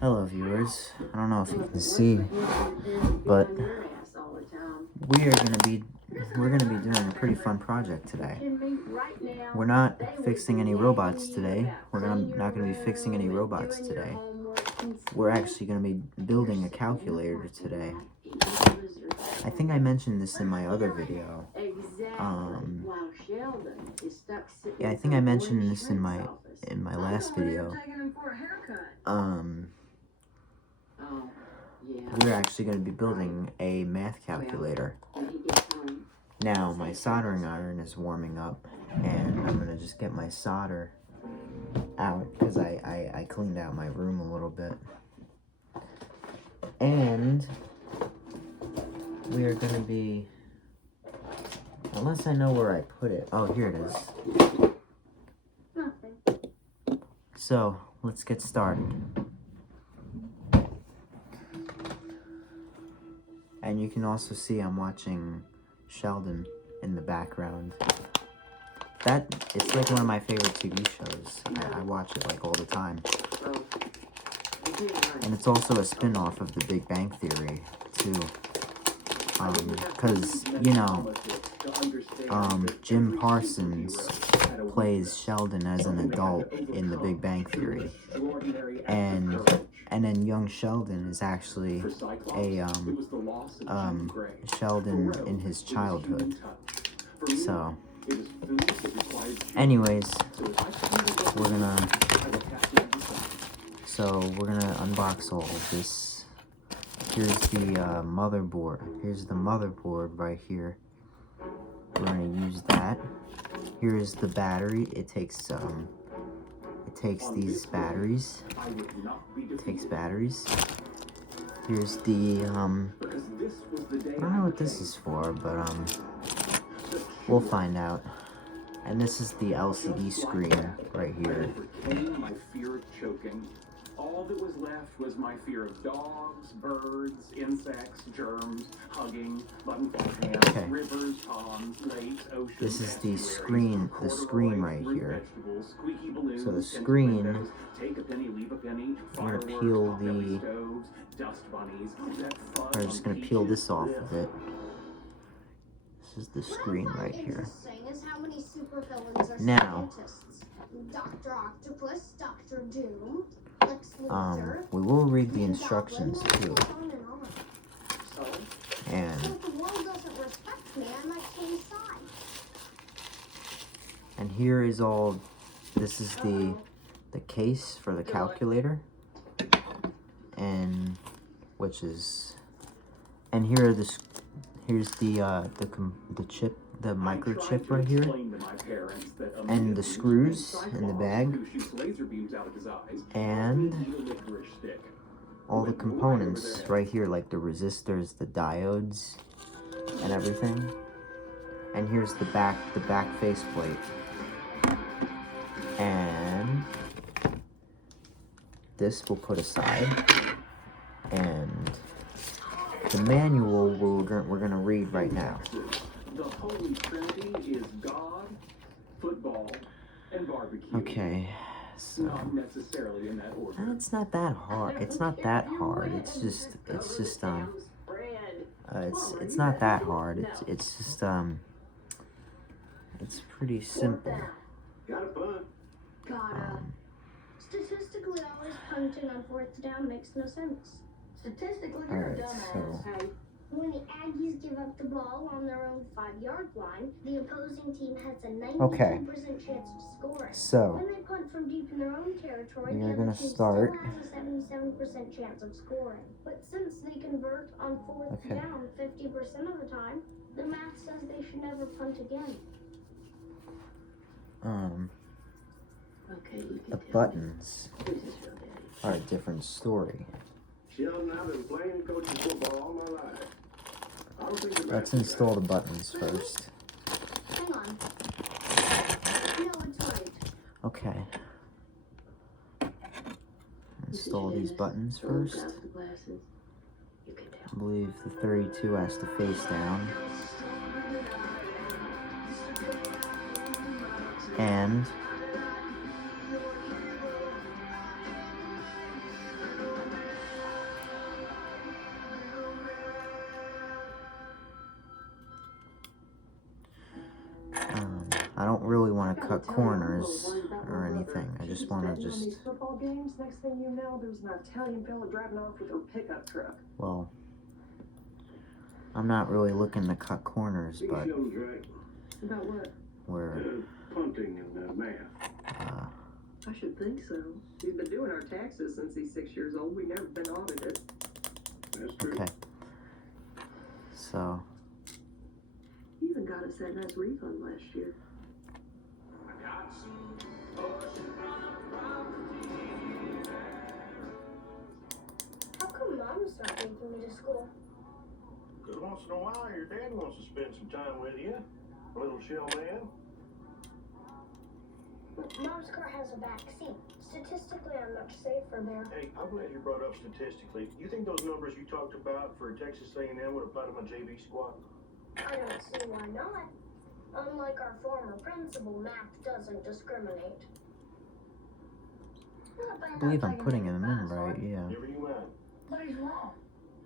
Hello viewers, I don't know if you can see, but we're gonna be doing a pretty fun project today. We're not fixing any robots today. Not gonna be fixing any robots today. We're actually gonna be building a calculator today. I think I mentioned this in my other video. Yeah, I think I mentioned this in my last video. We're actually going to be building a math calculator. Now, my soldering iron is warming up, and I'm going to just get my solder out, because I cleaned out my room a little bit. And we are going to be, unless I know where I put it. Oh, here it is. Nothing. So, let's get started. And you can also see I'm watching Sheldon in the background. It's like one of my favorite TV shows. I watch it like all the time. And it's also a spin-off of The Big Bang Theory, too. Because, you know, Jim Parsons plays Sheldon as an adult in The Big Bang Theory. And then young Sheldon is actually a Sheldon in his childhood. So, anyways, we're gonna unbox all of this. Here's the motherboard. Here's the motherboard right here. We're gonna use that. Here's the battery. It takes these batteries. It takes batteries. Here's the I don't know what this is for, but we'll find out. And this is the LCD screen right here. My fear of choking. All that was left was my fear of dogs, birds, insects, germs, hugging, buttonfly hands, rivers, ponds, lakes, oceans. This is the screen right here. So the screen, I'm gonna peel we're just gonna peel this off of it. This is the screen right here. Now, Dr. Octopus, Dr. Doom, we will read the instructions too. And here is all. This is the case for the calculator, and here's the chip, the microchip right here, and the screws in the bag, and all the components right here, like the resistors, the diodes, and everything. And here's the back faceplate. And this we'll put aside. And the manual we're gonna read right now. The Holy Trinity is God, football, and barbecue. Okay, so not necessarily in that order. It's not that hard. It's not that hard. It's not that hard. It's just it's pretty simple. Got a punt. Statistically, always punting on fourth down makes no sense. Statistically, you're a dumbass. So when the Aggies give up the ball on their own 5-yard line, the opposing team has a 92% chance of scoring. So when they punt from deep in their own territory, we're the gonna other team start. still has a 77% chance of scoring. But since they convert on fourth down 50% of the time, the math says they should never punt again. The buttons are a different story. Sheldon, I've been playing coaching football all my life. Let's install the buttons first. Hang on. No, it's right. Okay. Install these buttons first. I believe the 32 has to face down. And want to cut corners or anything. I just want to just, football games. Next thing you know, there's an Italian fella driving off with a pickup truck. well, I'm not really looking to cut corners, but About what? we're, Punting and math. I should think so. He's been doing our taxes since he's 6 years old. We've never been audited. That's true. okay. So, He even got us that nice refund last year. How come Mom's not taking me to school? Because once in a while, your dad wants to spend some time with you. Little shell man. Mom's car has a back seat. Statistically, I'm much safer there. Hey, I'm glad you brought up statistically. You think those numbers you talked about for Texas A&M would apply to my JV squad? I don't see why not. Unlike our former principal, math doesn't discriminate. I believe I'm putting him in right, yeah. Never you mind. What is wrong?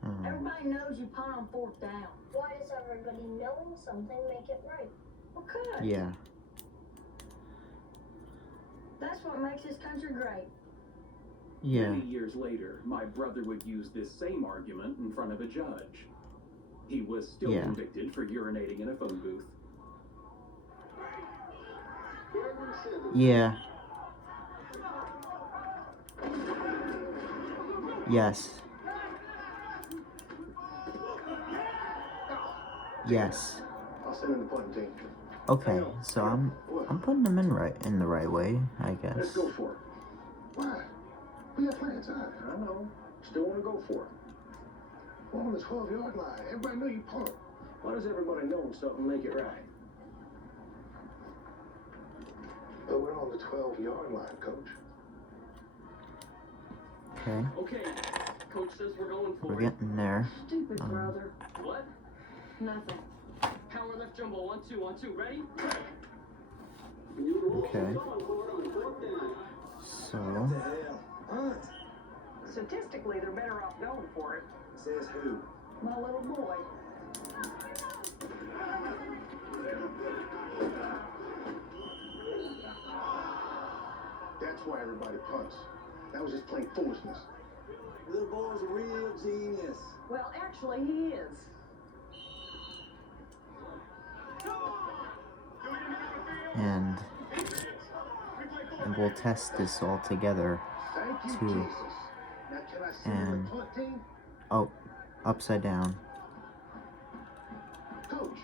Um, Everybody knows you punt on fourth down. Why does everybody knowing something make it right? Well, good. yeah, That's what makes this country great. yeah. Many years later, my brother would use this same argument in front of a judge. He was still Yeah. convicted for urinating in a phone booth. Yeah. Yes. Yes. I'll send in the punting team. Okay, so I'm putting them in the right way, I Let's guess. go for it. Why? We got plenty of time. I know. Still want to go for it. We're on the 12-yard line. Everybody know you punt. Why does everybody know something make it right? But we're on the 12-yard line, Coach. Okay, Okay, coach says we're going for we're it. getting there. Stupid brother. What? Nothing. Power left jumbo, 1-2, 1-2, ready? Okay. So, Punt. Statistically, they're better off going for it. Says who? My little boy. That's why everybody punts. That was just plain foolishness. Little boy's a real genius. Well, actually, he is. and we'll test this all together Thank you, too. Jesus. Now can I see And- the punt team? Oh, upside down. Coach.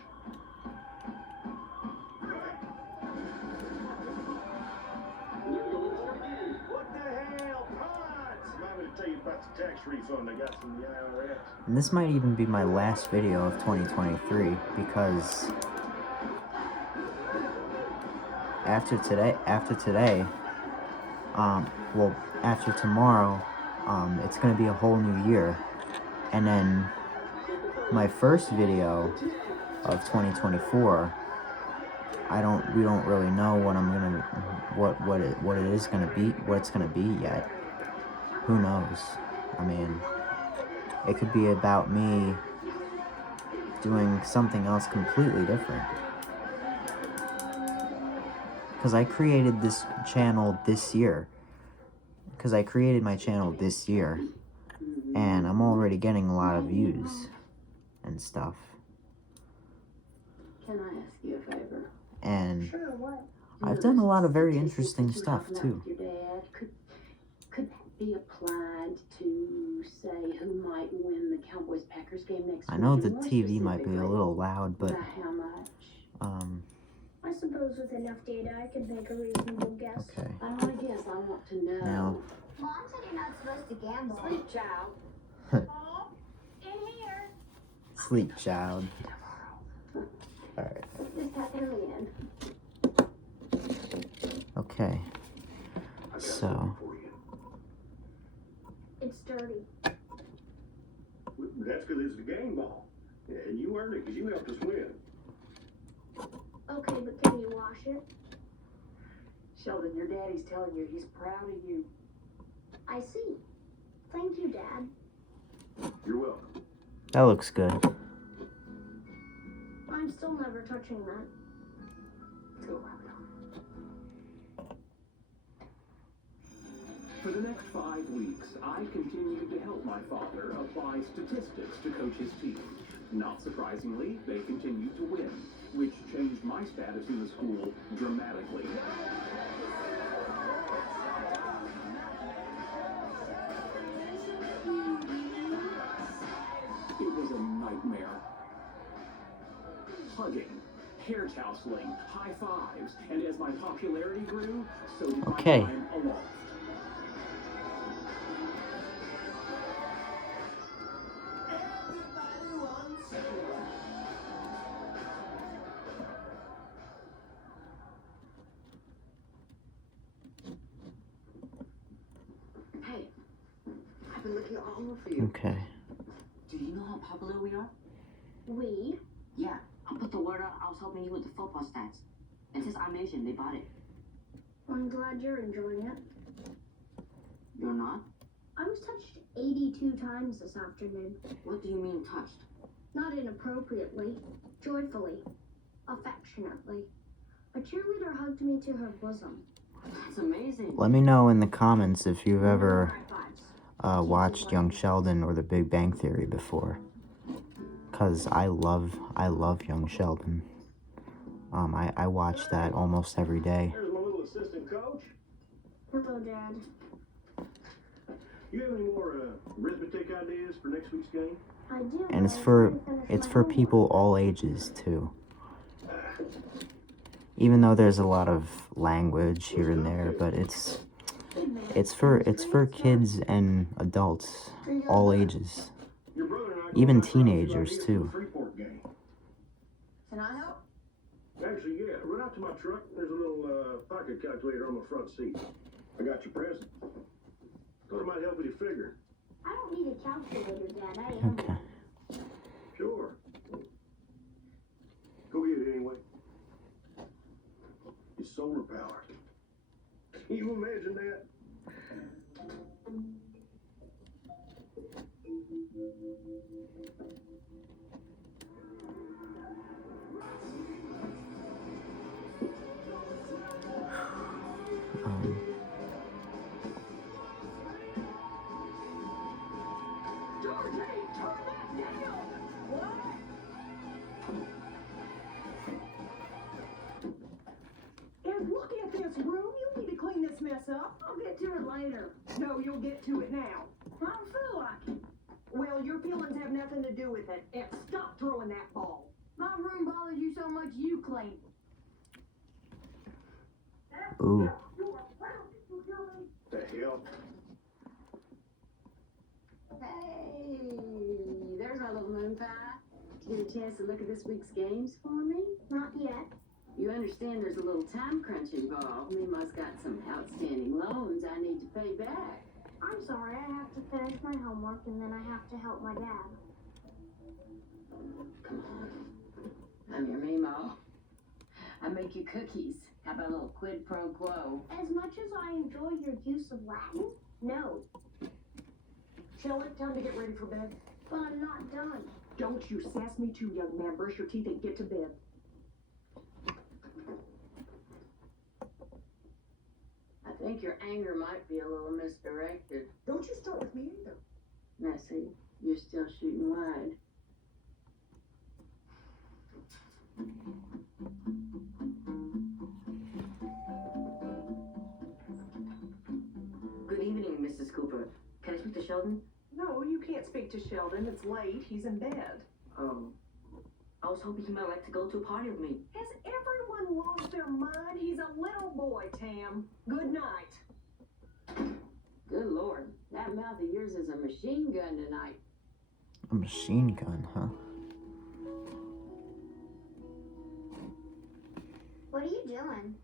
What the hell? Punt! I'm going to tell you about the tax refund I got from the IRS. And this might even be my last video of 2023 because after today, well, after tomorrow, it's gonna be a whole new year, and then my first video of 2024, we don't really know what it is gonna be, what it's gonna be yet. Who knows? I mean, it could be about me doing something else completely different. Because I created this channel this year. Because I created my channel this year. And I'm already getting a lot of views and stuff. Can I ask you a favor? And Sure, what? I've done a lot of very interesting stuff too. Your dad, could that be applied to say who might win the Cowboys-Packers game next week? I know the And more TV might be a specifically, little loud, but by how much? I suppose with enough data, I could make a reasonable guess. Okay. I don't guess I want to know. Now, Mom said you're not supposed to gamble. Sleep, child. Oh, in here. sleep, child. Alright. Just got them in. Okay. I got So, something for you. It's dirty. That's because it's the game ball. And you earned it because you helped us win. Okay, but can you wash it? Sheldon, your daddy's telling you he's proud of you. I see. Thank you, Dad. You're welcome. that looks good. I'm still never touching that. Go, Robert. For the next 5 weeks, I continued to help my father apply statistics to coach his team. Not surprisingly, they continued to win, which changed my status in the school dramatically. It was a nightmare. Hugging, hair tousling, high fives, and as my popularity grew, so did my Okay. time aloft. Hey, I've been looking all over for you. Okay. Do you know how popular we are? We? Yeah, I put the word out. I was helping you with the football stats. And since I mentioned, they bought it. I'm glad you're enjoying it. You're not? I was touched 82 times this afternoon. What do you mean touched? Not inappropriately, joyfully, affectionately. A cheerleader hugged me to her bosom. That's amazing. Let me know in the comments if you've ever High fives. watched Young Sheldon or The Big Bang Theory before. Cause I love Young Sheldon. I watch that almost every day. There's my little assistant coach. Hello, Dad. You have any more arithmetic ideas for next week's game? I do. And but I didn't finish my homework. people all ages too. Even though there's a lot of language here and there, but it's for kids and adults, all ages. Your brother and I Even go out Friday teenagers, for the too. Freeport game. Can I help? Actually, yeah. Run out to my truck. There's a little pocket calculator on the front seat. I got your present. Thought it might help with your figure. I don't need a calculator, Dad. I am. Okay. Sure. Go get it anyway. It's solar powered. Can you imagine that? Um, And look at this room. You need to clean this mess up. I'll get to it later. No, you'll get to it now. I don't feel like it. Well, your feelings have nothing to do with it. And stop throwing that ball. My room bothers you so much, you clean. ooh. The hell? Hey, there's our little moon pie. Did you get a chance to look at this week's games for me? Not yet. You understand there's a little time crunch involved. Mima's got some outstanding loans I need to pay back. I'm sorry, I have to finish my homework and then I have to help my dad. Come on. I'm your Mimo. I make you cookies. How about a little quid pro quo? As much as I enjoy your use of Latin, no. Shelley, time to get ready for bed. But I'm not done. Don't you sass me too, young man. Brush your teeth and get to bed. I think your anger might be a little misdirected. Don't you start with me either. Messy, you're still shooting wide. Good evening, Mrs. Cooper. Can I speak to Sheldon? No, you can't speak to Sheldon. It's late. He's in bed. Oh. I was hoping he might like to go to a party with me. Has everyone lost their mind? He's a little boy, Tam. Good night. Good Lord, that mouth of yours is a machine gun tonight. A machine gun, huh? What are you doing?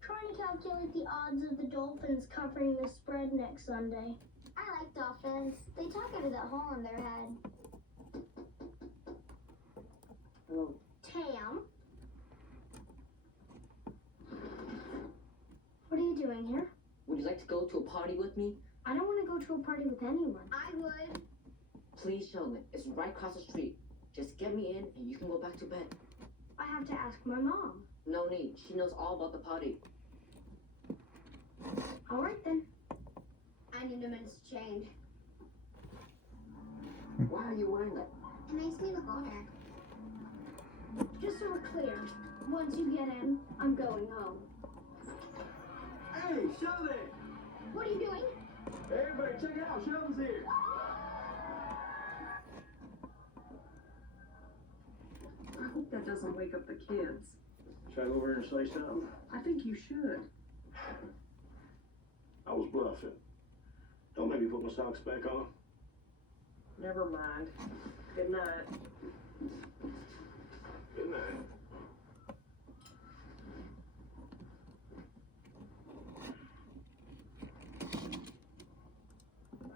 Trying to calculate the odds of the Dolphins covering the spread next Sunday. I like Dolphins. They talk out of that hole in their head. Hello. Tam? What are you doing here? Would you like to go to a party with me? I don't want to go to a party with anyone. I would. Please, Sheldon. It's right across the street. Just get me in and you can go back to bed. I have to ask my mom. No need. She knows all about the party. All right then. 90 minutes to change. Why are you wearing that? It makes me look older. Just so we're clear, once you get in, I'm going home. Hey, Sheldon! What are you doing? Everybody, check it out. Sheldon's here. I hope that doesn't wake up the kids. Should I go over and say something? I think you should. I was bluffing. Don't make me put my socks back on. Never mind. Good night. Good night.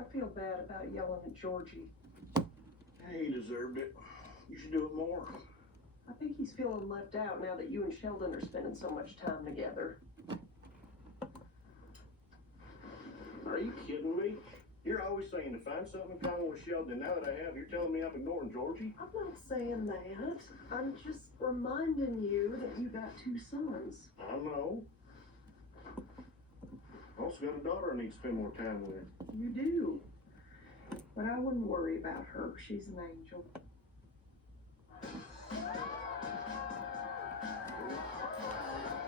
I feel bad about yelling at Georgie. He deserved it. You should do it more. I think he's feeling left out now that you and Sheldon are spending so much time together. Are you kidding me? You're always saying to find something in common with Sheldon. Now that I have, you're telling me I'm ignoring Georgie? I'm not saying that. I'm just reminding you that you got 2 sons. I know. Also got a daughter I need to spend more time with. You do. But I wouldn't worry about her. She's an angel.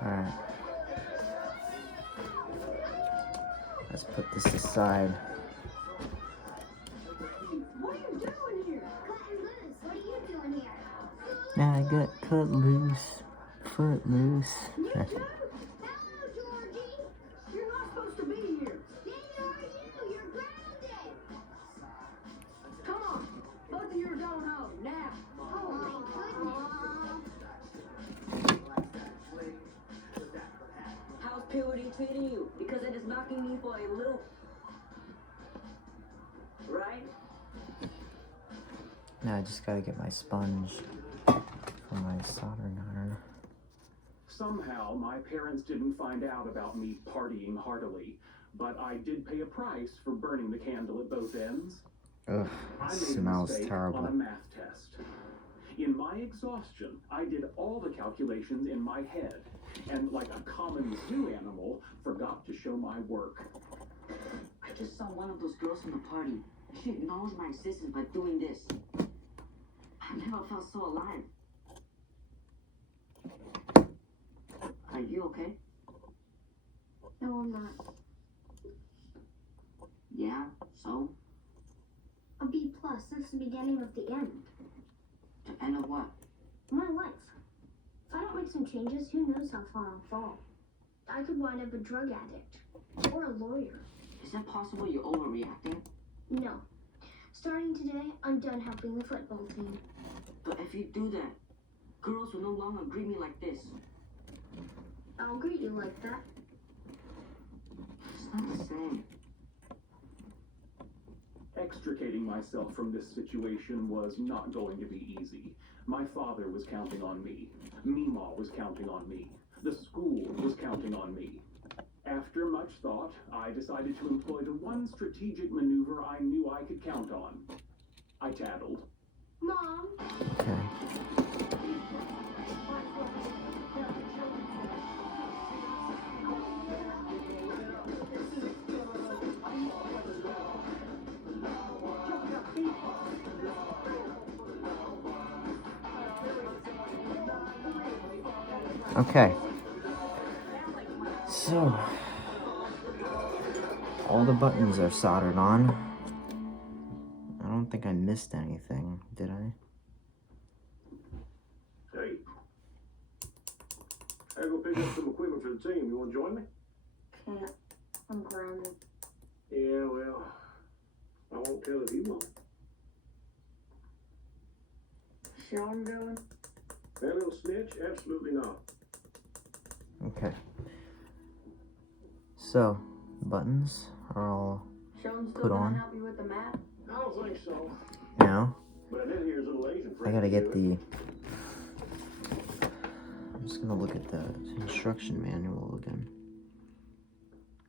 Alright. Let's put this aside. What are you doing here? Cut loose. What are you doing here? I got cut loose. Foot loose. You too? Hello, Georgie. You're not supposed to be here. Neither are you. You're grounded. Come on, both of you are going home now. Oh my goodness. How's puberty treating you? Because it is knocking me for a loop. Right? Now I just gotta get my sponge for my soldering iron. Somehow, my parents didn't find out about me partying heartily, but I did pay a price for burning the candle at both ends. Ugh, I it made a smells mistake terrible. on a math test. In my exhaustion, I did all the calculations in my head, and like a common zoo animal, forgot to show my work. I just saw one of those girls from the party. She acknowledged my existence by doing this. I never felt so alive. Are you okay? No, I'm not. Yeah, so? A B plus. That's the beginning of the end. The end of what? My life. If I don't make some changes, who knows how far I'll fall. I could wind up a drug addict. Or a lawyer. Is it possible you're overreacting? No. Starting today, I'm done helping the football team. But if you do that, girls will no longer greet me like this. I'll greet you like that. It's not the same. Extricating myself from this situation was not going to be easy. My father was counting on me. Meemaw was counting on me. The school was counting on me. After much thought, I decided to employ the one strategic maneuver I knew I could count on. I tattled. Mom! Okay. Okay. So, all the buttons are soldered on. I don't think I missed anything, did I? Hey. I gotta go pick up some equipment for the team. You wanna join me? Can't. I'm grounded. Yeah, well, I won't tell if you won't. Sure I'm going? That little snitch? Absolutely not. Okay. So, buttons are all Sean's still put gonna on help you with the map? I don't think so. now. But I did hear his little Asian I friend. gotta do get it. the... I'm just gonna look at the instruction manual again.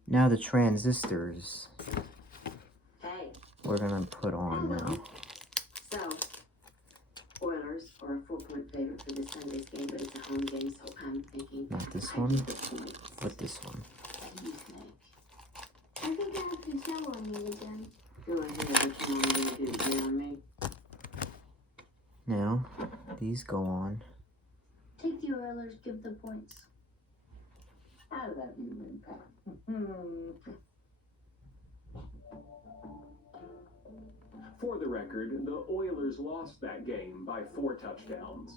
Now the transistors Hey, we're gonna put on now. So, Oilers are a 4-point favorite for this Sunday's game, but it's a home game, so I'm thinking. Not this I one, need the points. but this one. What do you think? I think I have to tell on these go on. Take the Oilers, give the points. I love you, Impact. For the record, the Oilers lost that game by 4 touchdowns.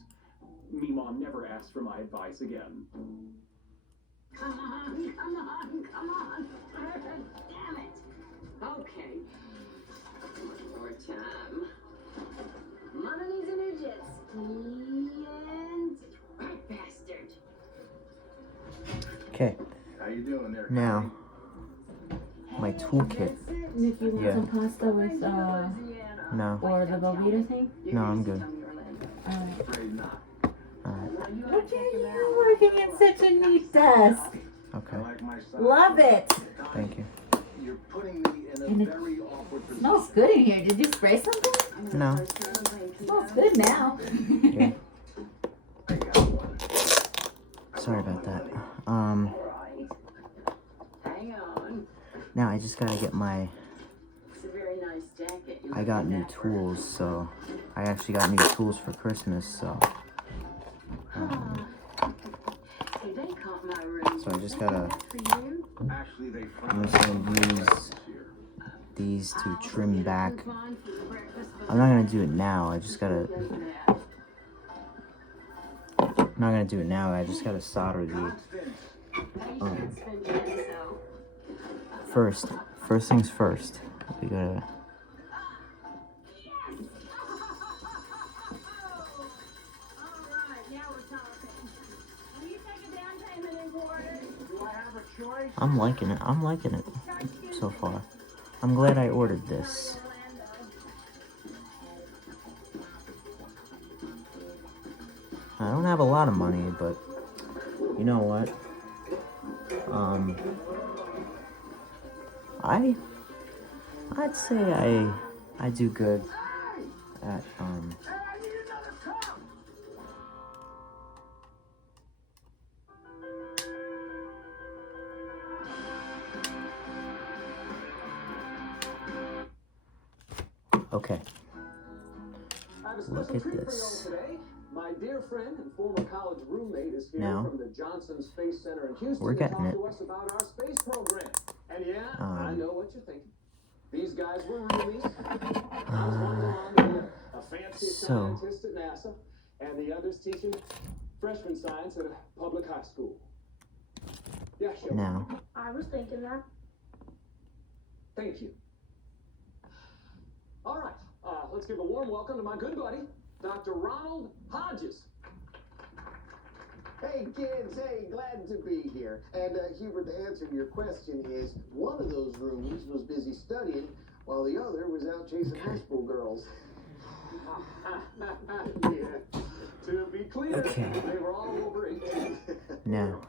Meemaw never asked for my advice again. Come on, come on, come on. Damn it. Okay. One more time. Mama needs a new jet ski and that bastard. Okay, How you doing there? now my toolkit. Nick, you want Yeah. some pasta with No, or the Velveeta thing? no, I'm good. Alright. Afraid not. Alright, Look at you working in such a neat desk. okay. I like my socks. Love it. Thank you. You're putting me in And a it very awkward position. Smells good in here. Did you spray something? No. Smells good now. Yeah. I got one. Sorry about that. Hang on. Now I just gotta get my. It's a very nice jacket. You I look got like new that for- tools, so I actually got new tools for Christmas. So, Hey, they caught my room. so I just gotta. For you? Actually, they I'm just gonna use these to trim back. I'm not gonna do it now. I just gotta. I'm not gonna do it now. I just gotta solder the. First things first. We gotta. I'm liking it. I'm liking it so far. I'm glad I ordered this. I don't have a lot of money, but you know what? I'd say I do good at Okay. Look at this. My dear friend and former college roommate is here Now, from the Johnson Space Center in Houston we're to getting talk it. to us about our space program. And yeah, I know what you're thinking. These guys were roomies. I was one along to be a fancy So- scientist at NASA, and the others teaching freshman science at a public high school. Yeah, sure. Now, I was thinking that. Thank you. All right, let's give a warm welcome to my good buddy, Dr. Ronald Hodges. Hey kids, hey, glad to be here. And Hubert, to answer your question is, one of those roomies was busy studying while the other was out chasing high school girls. Yeah. To be clear, Okay. they were all over 18. now,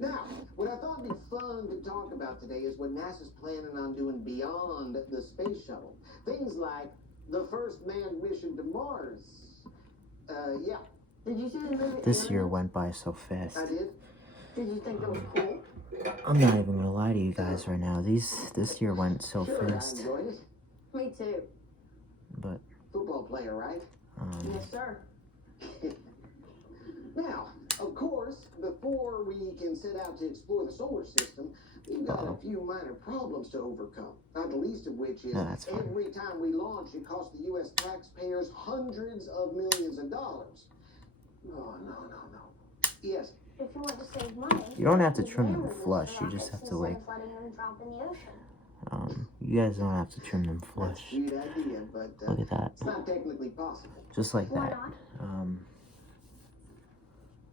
Now, what I thought would be fun to talk about today is what NASA's planning on doing beyond the space shuttle. Things like the first manned mission to Mars. Yeah, Did you see the movie? this year went by so fast. I did. Did you think it was cool? I'm not even gonna lie to you guys right now. This year went so Sure, I fast. enjoyed it. Me too. But Football player, right? Yes, sir. Now, of course, before we can set out to explore the solar system, we've got a few minor problems to overcome. Not the least of which is No, that's fine. every time we launch, it costs the U.S. taxpayers hundreds of millions of dollars. Oh, no. Yes, If you want to save money, you don't have to trim land them with flush. these You just have rockets to like. instead of letting them drop in the ocean. You guys don't have to trim them that's flush. a sweet idea, but Look at that. it's not technically possible. Just like Why that. not?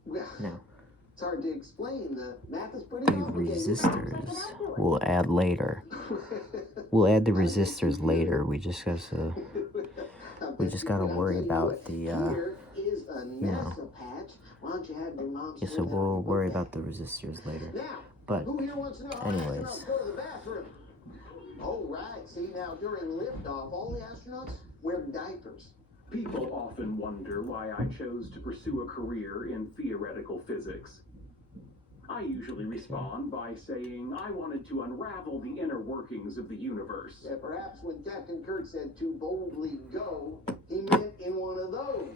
Well, Now, it's hard to explain. The math is pretty the complicated. resistors we'll add later. We'll add the resistors later. We just gotta worry about the Here is a you know. NASA patch. Why don't you have your mom yeah, so send that we'll over worry there? about the resistors later. Now, But who here wants to know how anyways. astronauts go to the bathroom? Oh, right. See, now during liftoff, all the astronauts wear diapers. People often wonder why I chose to pursue a career in theoretical physics. I usually respond by saying I wanted to unravel the inner workings of the universe. Yeah, perhaps when Captain Kirk said to boldly go, he meant in one of those.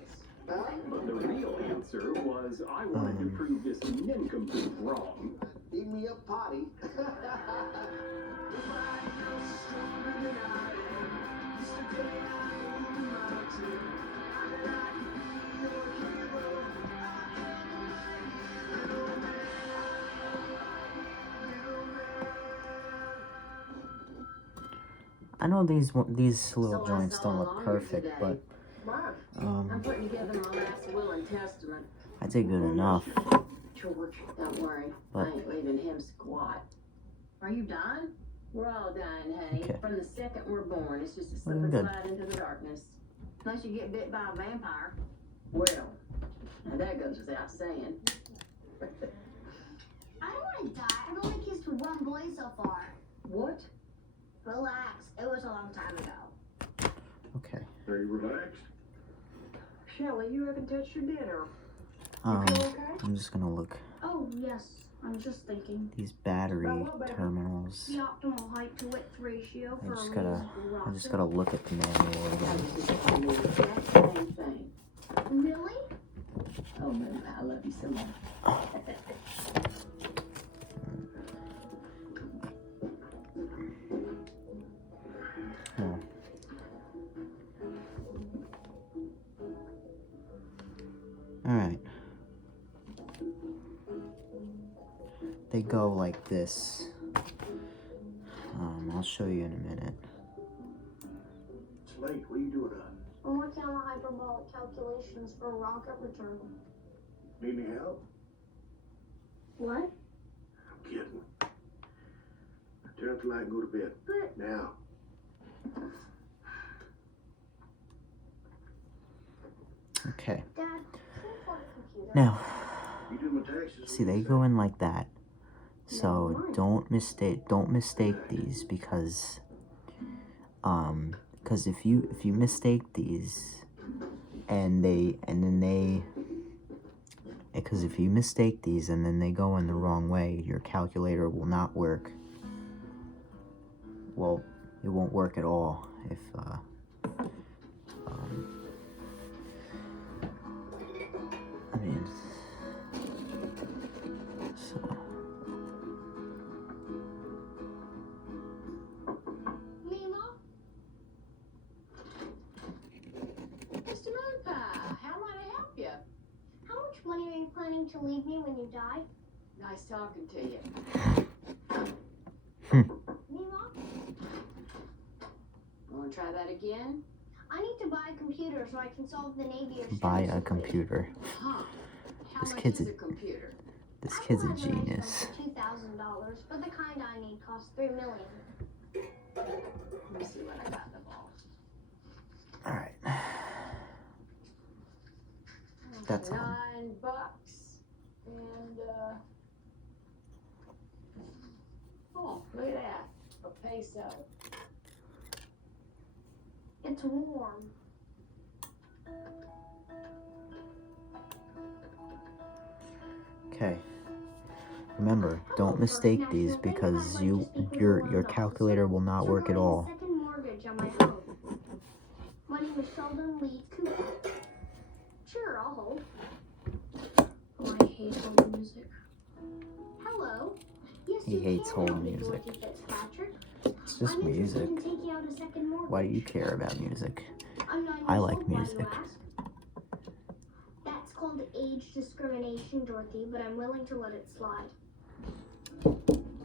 But the real answer was I wanted to prove this nincompoop wrong. Beat me up, potty. I know these little joints don't look perfect, but I'm putting together my last will and testament. I did good enough. George, don't worry. But- I ain't leaving him squat. Are you dying? We're all dying, honey. Okay. From the second we're born. It's just a slip Well, and good. slide into the darkness. Unless you get bit by a vampire. Well, now that goes without saying. I don't want to die. I've only kissed one boy so far. What? Relax. It was a long time ago. Okay. Are you relaxed? Shelley, you haven't touched your dinner. You feel okay? I'm just gonna look Oh, yes. I'm just thinking. these battery terminals. The optimal height to width ratio for just a gotta- reusable rocket. I just gotta look at the manual I again. was just telling you the exact same thing. Really? Oh, man, I love you so much. Oh. Alright. They go like this. I'll show you in a minute. It's late. What are you doing up? I'm working on the hyperbolic calculations for a rocket return. Need any help? What? I'm kidding. Turn off the light and go to bed. But Now. Okay. Dad, can you plug the computer? Now, You do my taxes. see, they go in like that. So don't mistake these because if you mistake these and if you mistake these and then they go in the wrong way, your calculator will not work. Well, it won't work at all if I mean, so. Mima? Mr. Moonpie, how might I help you? How much money are you planning to leave me when you die? Nice talking to you. Mima? Want to try that again? I need to buy a computer so I can solve the Navy or Buy STEM a computer. Huh. How This much kid's is a- a computer? This I kid's a can have an genius. iPhone for $2,000, but the kind I need costs $3 million. Let me see what I got in the ball. Alright. That's all. $9. And, oh, look at that. A peso. It's warm. Okay. Remember, don't mistake these because your calculator will not work at all. Second mortgage on my home. My name is Sheldon Lee Cooper. Sure, I'll hold. Oh, I hate hold music. Hello. Yes, He you hates can hold help me, music. Dorothy Fitzpatrick. It's just I'm interested music. in taking out a second mortgage. Why do you care about music? I'm 9 I years like old, why do you music. ask? That's called age discrimination, Dorothy, but I'm willing to let it slide.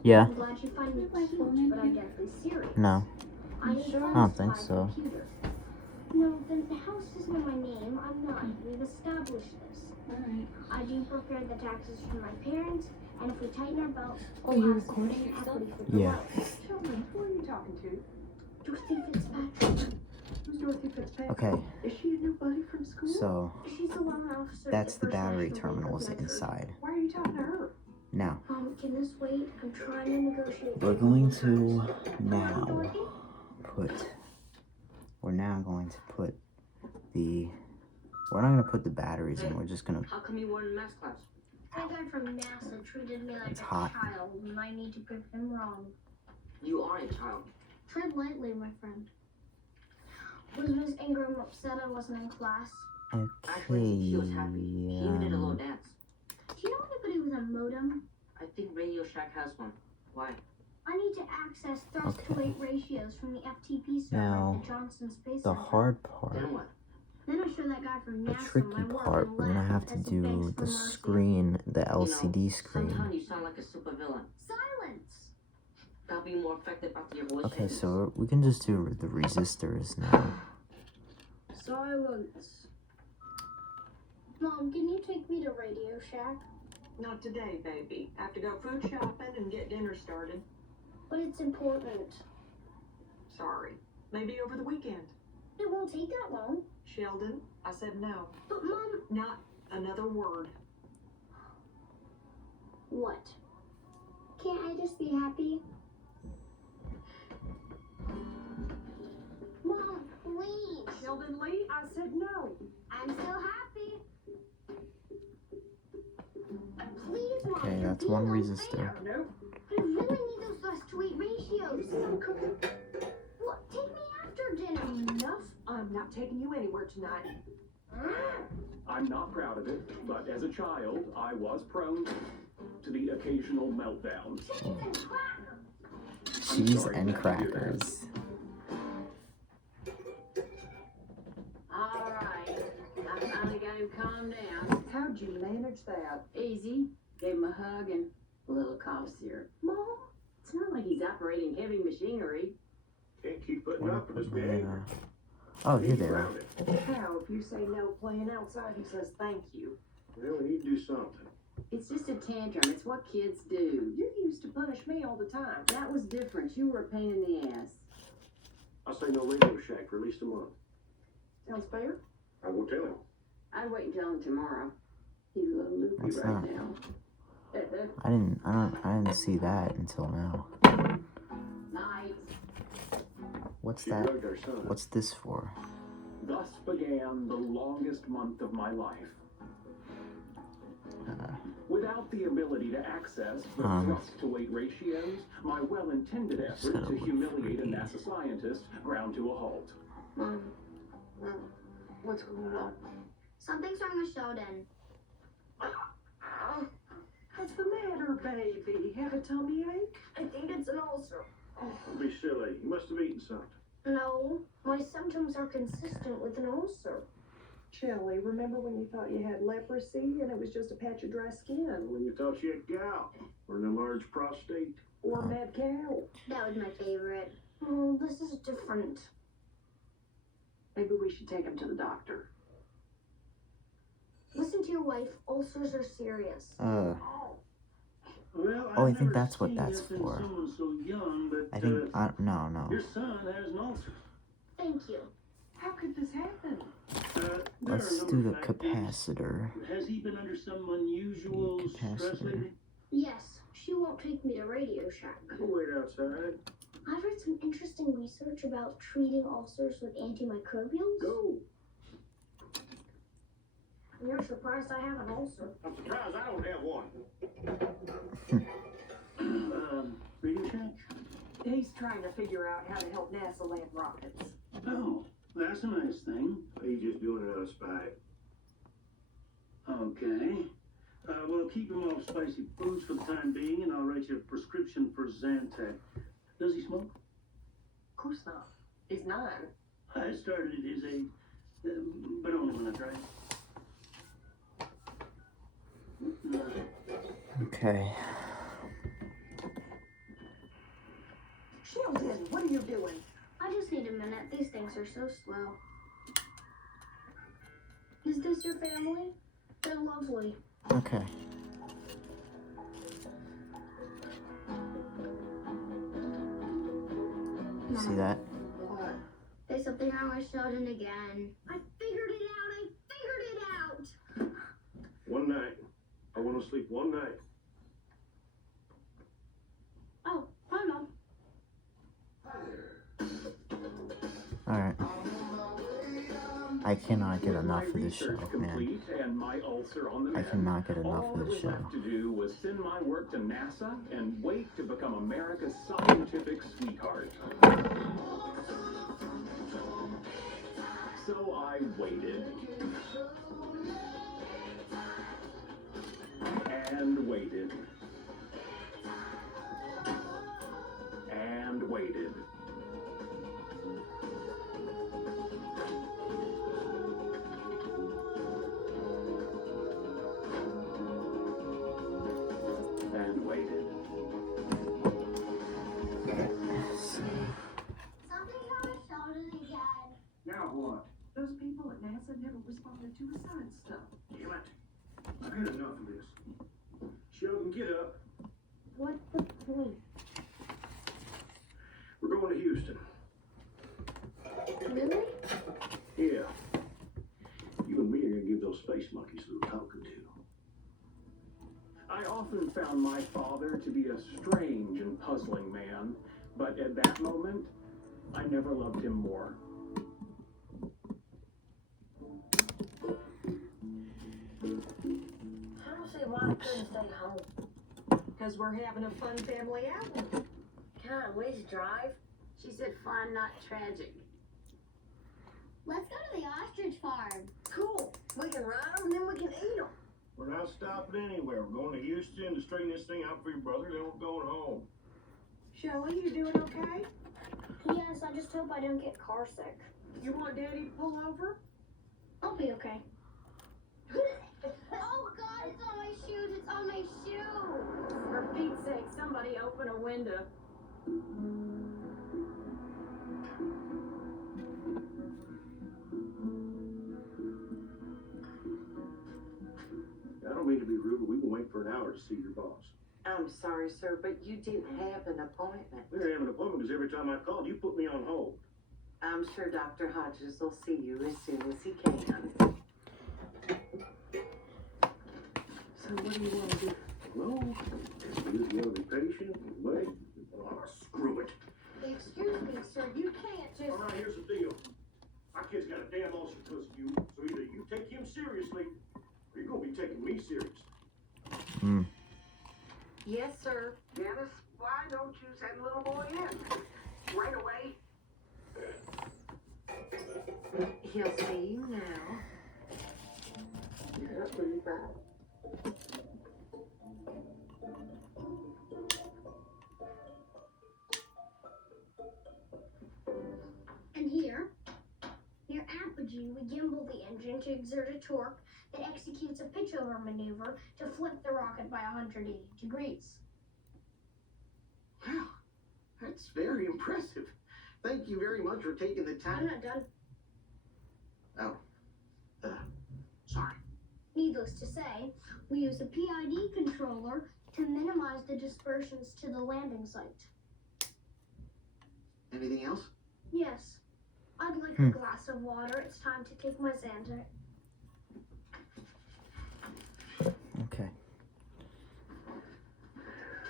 Yeah? I'm glad you find me cute, but I'm deadly serious. No. I need I don't funds to think buy a so. computer. No, the house isn't in my name. I'm 9. We've established this. Alright. I do prepare the taxes for my parents, and if we tighten our belts, Oh, you're we'll have recording sufficient yourself? equity for the Yeah. wealth. Sheldon, who are you talking to? Dorothy Fitzpatrick. Who's Dorothy Fitzpatrick? Okay, Is she a new buddy from school? so She's the loan officer. that's at the First battery National Bank of terminals Medford. inside. Why are you talking to her? Now, Can this wait? I'm trying to negotiate. we're going to Hello, Dorothy? we're now going to put we're not going to put the batteries in, we're just going to, How come you weren't in math class? That guy from NASA treated me like It's a hot. child, and I need to prove him wrong. You are a child. Tread lightly, my friend. Was Miss Ingram upset I wasn't in class? Actually, she was happy. She even did a little dance. Do you know anybody with a modem? I think Radio Shack has one. Why? I need to access thrust to weight ratios from the FTP server Now, at the Johnson Space the Center. hard part, Then what? Then I show that guy from the NASA tricky my work part, in we're gonna lab have to as he do begs the for mercy. screen, the LCD Sometimes screen. you sound like a supervillain. Silence! That'll be more effective after your voice Okay, changes. so we can just do the resistors now. Silence. Mom, can you take me to Radio Shack? Not today, baby. Have to go food shopping and get dinner started. But it's important. Sorry. Maybe over the weekend. It won't take that long. Sheldon, I said no. But Mom... Not another word. What? Can't I just be happy? Mom, please. Sheldon Lee, I said no. I'm so happy. Please, Mom. Okay, that's be one no resistor. fair. Nope. I really need those thrust to weight ratios. What? Take me after dinner. Enough. I'm not taking you anywhere tonight. I'm not proud of it, but as a child, I was prone to the occasional meltdown. Cheese and crackers. Alright, I finally got him calmed down. How'd you manage that? Easy. Gave him a hug and a little cough syrup. Mom, it's not like he's operating heavy machinery. Can't keep putting up with this Yeah. behavior. Oh, here they are. How, if you say no playing outside, he says thank you. Well, we need to do something. It's just a tantrum. It's what kids do. You used to punish me all the time. That was different. You were a pain in the ass. I'll say no Radio Shack for at least a month. Sounds fair? I will tell him. I'd wait until him tomorrow. He's a little loopy What's right that? now. I didn't see that until now. Night. What's She that? drugged our son. What's this for? Thus began the longest month of my life. Without the ability to access the thrust-to-weight ratios, my well-intended effort to humiliate a NASA scientist ground to a halt. Mom, What's going on? something's wrong with Sheldon. What's the matter, baby? Have a tummy ache? I think it's an ulcer. Don't be silly. You must have eaten something. No, my symptoms are consistent with an ulcer. Shelley, remember when you thought you had leprosy and it was just a patch of dry skin? When you thought you had gout or an enlarged prostate. Or mad cow? That was my favorite. Oh, this is different. Maybe we should take him to the doctor. Listen to your wife. Ulcers are serious. Well, Oh, I think that's what that's for. So young, but, I think, no. your son has an ulcer. Thank you. How could this happen? Let's do the capacitor. Has he been under some unusual stress Capacitor. lately? Yes, she won't take me to Radio Shack. We'll wait outside. I've read some interesting research about treating ulcers with antimicrobials. Go. You're surprised I have an ulcer. I'm surprised I don't have one. Radio Shack? He's trying to figure out how to help NASA land rockets. Oh, that's a nice thing. He's just doing it out of spite. Okay. Well, keep him off spicy foods for the time being, and I'll write you a prescription for Zantac. Does he smoke? Of course not. He's 9. I started at his age, but only when I tried. Okay. Sheldon, what are you doing? I just need a minute. These things are so slow. Is this your family? They're lovely. Okay. See that? What? There's something wrong with Sheldon again. I figured it out. I figured it out. One night. I want to sleep one night. Oh, hi, Mom. Alright. I cannot get enough of this show, Research man. complete and my ulcer on the I mend. cannot get enough All of that this was show. left to do was send my work to NASA and wait to become America's scientific sweetheart. So I waited. And waited. And waited. And waited. Something about Sheldon again. Now what? Those people at NASA never responded to his science stuff. Damn it. I've had enough of this. Sheldon, get up. What's the point? We're going to Houston. Really? Yeah. You and me are going to give those space monkeys a little talking to. I often found my father to be a strange and puzzling man, but at that moment, I never loved him more. I don't see why I couldn't stay home. Because we're having a fun family outing. Can I at least drive? She said fun, not tragic. Let's go to the ostrich farm. Cool. We can ride them, then we can eat them. We're not stopping anywhere. We're going to Houston to straighten this thing out for your brother, then we're going home. Shelley, you doing okay? Yes, I just hope I don't get car sick. You want Daddy to pull over? I'll be okay. Oh God, it's on my shoes, it's on my shoe. For Pete's sake, somebody open a window. I don't mean to be rude, but we've been waiting for an hour to see your boss. I'm sorry, sir, but you didn't have an appointment. We didn't have an appointment because every time I called, you put me on hold. I'm sure Dr. Hodges will see you as soon as he can. So what do you want to do? No, you just want to be patient and wait. Oh, screw it. Excuse me, sir, you can't just... All right, here's the deal. My kid's got a damn ulcer because of you, so either you take him seriously, or you're going to be taking me serious. Yes, sir. Dennis, why don't you send little boy in? Right away. He'll see you now. Yeah, pretty bad. And here, near apogee, we gimbal the engine to exert a torque that executes a pitch-over maneuver to flip the rocket by 180 degrees. Wow, that's very impressive. Thank you very much for taking the I'm time. not done. Sorry. Needless to say, we use a PID controller to minimize the dispersions to the landing site. Anything else? Yes, I'd like a glass of water. It's time to take my Xanter. Okay.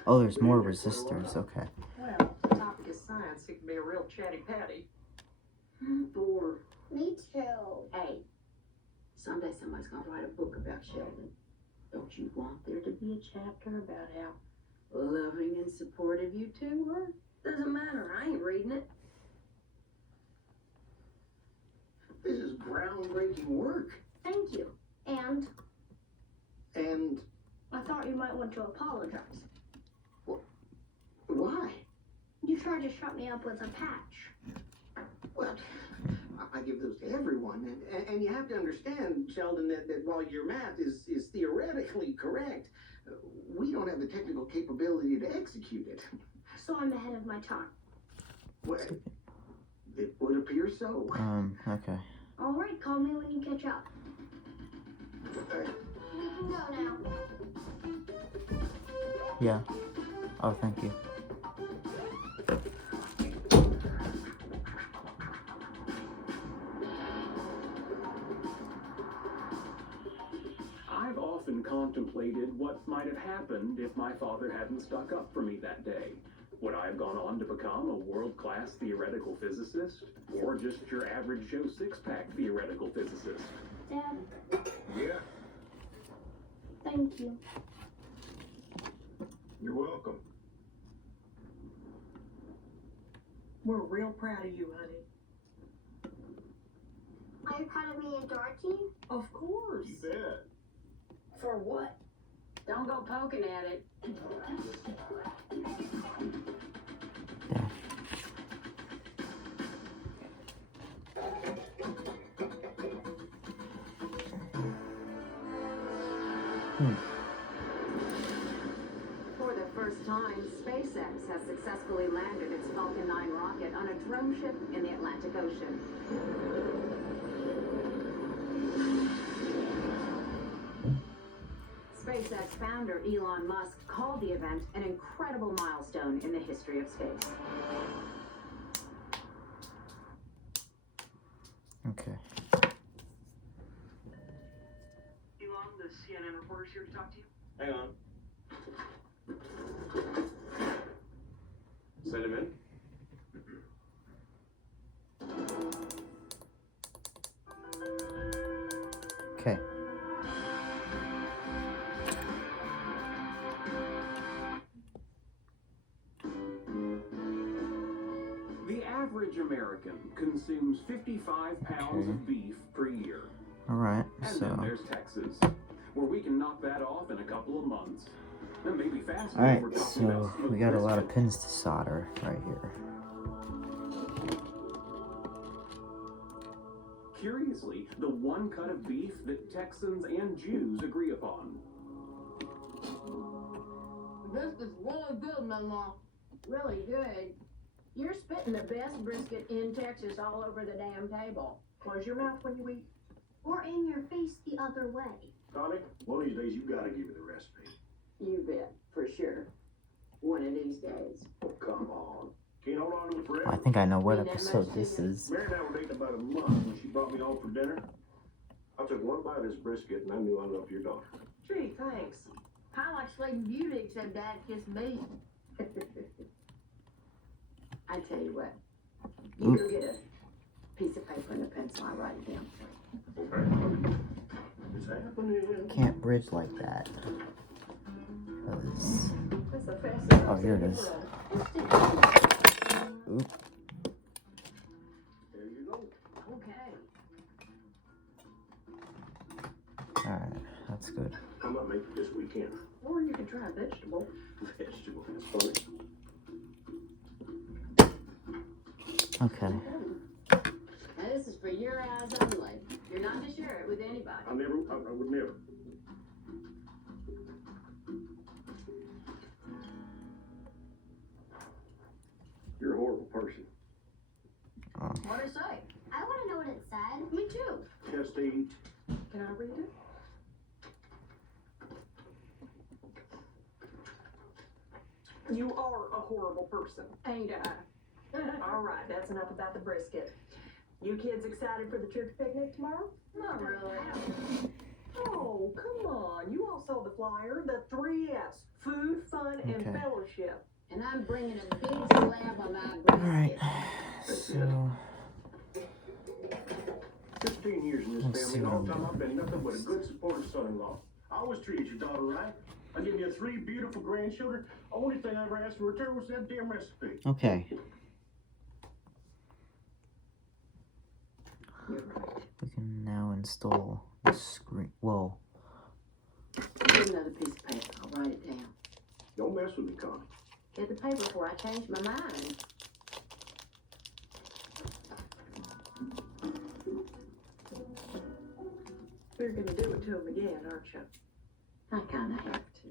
Oh, there's more resistors. Okay. Well, the topic is science. It can be a real chatty patty. Bored. Me too. Hey, someday somebody's gonna write a book about Sheldon. Don't you want there to be a chapter about how loving and supportive you two were? Doesn't matter, I ain't reading it. This is groundbreaking work. Thank you. And And I thought you might want to apologize. why? You tried to shut me up with a patch. Well, I give those to everyone. And you have to understand, Sheldon, that while your math is theoretically correct, we don't have the technical capability to execute it. So I'm ahead of my time. Well, it would appear so. Okay. All right, call me when you catch up. Uh, We can go now. Yeah. Oh, thank you. I've often contemplated what might have happened if my father hadn't stuck up for me that day. Would I have gone on to become a world-class theoretical physicist? Or just your average Joe six-pack theoretical physicist? Dad, Yeah, thank you. you're welcome. We're real proud of you, honey. I Are you proud of me and Dorothy? Of course. You bet. For what? Don't go poking at it. For the first time, SpaceX has successfully landed its Falcon 9 rocket on a drone ship in the Atlantic Ocean. SpaceX founder Elon Musk called the event an incredible milestone in the history of space. Okay. Elon, the CNN reporter's here to talk to you. Hang on. Send him in. Okay. The average American consumes 55 pounds of beef per year. All right. And then So. there's Texas, where we can knock that off in a couple of months. And maybe faster All if right. we're talking So about smoked we got a lot of brisket. pins to solder right here. Curiously, the one cut of beef that Texans and Jews agree upon. This is really good, Mama. Really good. You're spitting the best brisket in Texas all over the damn table. Close your mouth when you eat. Or in your face the other way? Connie, one of these days you gotta give me the recipe. You bet, for sure. One of these days. Oh, come on. Can't hold on to it forever. I think I know what Ain't that episode much this to you? is. Mary and I were dating about a month when she brought me home for dinner. I took one bite of this brisket and I knew I loved your daughter. Gee, thanks. I like Sleeping Beauty, except Dad kissed me. I tell you what, you go get a piece of paper and a pencil, I'll write it down. Okay. It's happening. Can't bridge like that. 'Cause- That's the fastest. Oh, here it is. Oop. There you go. Okay. All right. That's good. I might make it this weekend. Or you can try a vegetable. Vegetable, that's funny. Okay. Now this is for your eyes only. You're not to share it with anybody. I would never. You're a horrible person. What'd it say? I want to know what it said. Me too. Just eat. Can I read it? You are a horrible person. Ain't I? All right, that's enough about the brisket. You kids excited for the church picnic tomorrow? Not really. Oh, come on. You all saw the flyer. The 3 F's. Food, fun, and Okay. fellowship. And I'm bringing a big slab of my brisket. All right. So. 15 years in this Let's family, see and what all I'm the time doing. I've been nothing but a good supportive son-in-law. I always treated your daughter right. I gave you 3 beautiful grandchildren. Only thing I ever asked in return was that damn recipe. Okay. We can now install the screen. Whoa. Get another piece of paper. I'll write it down. Don't mess with me, Connie. Get the paper before I change my mind. You're gonna do it to him again, aren't you? I kinda have to.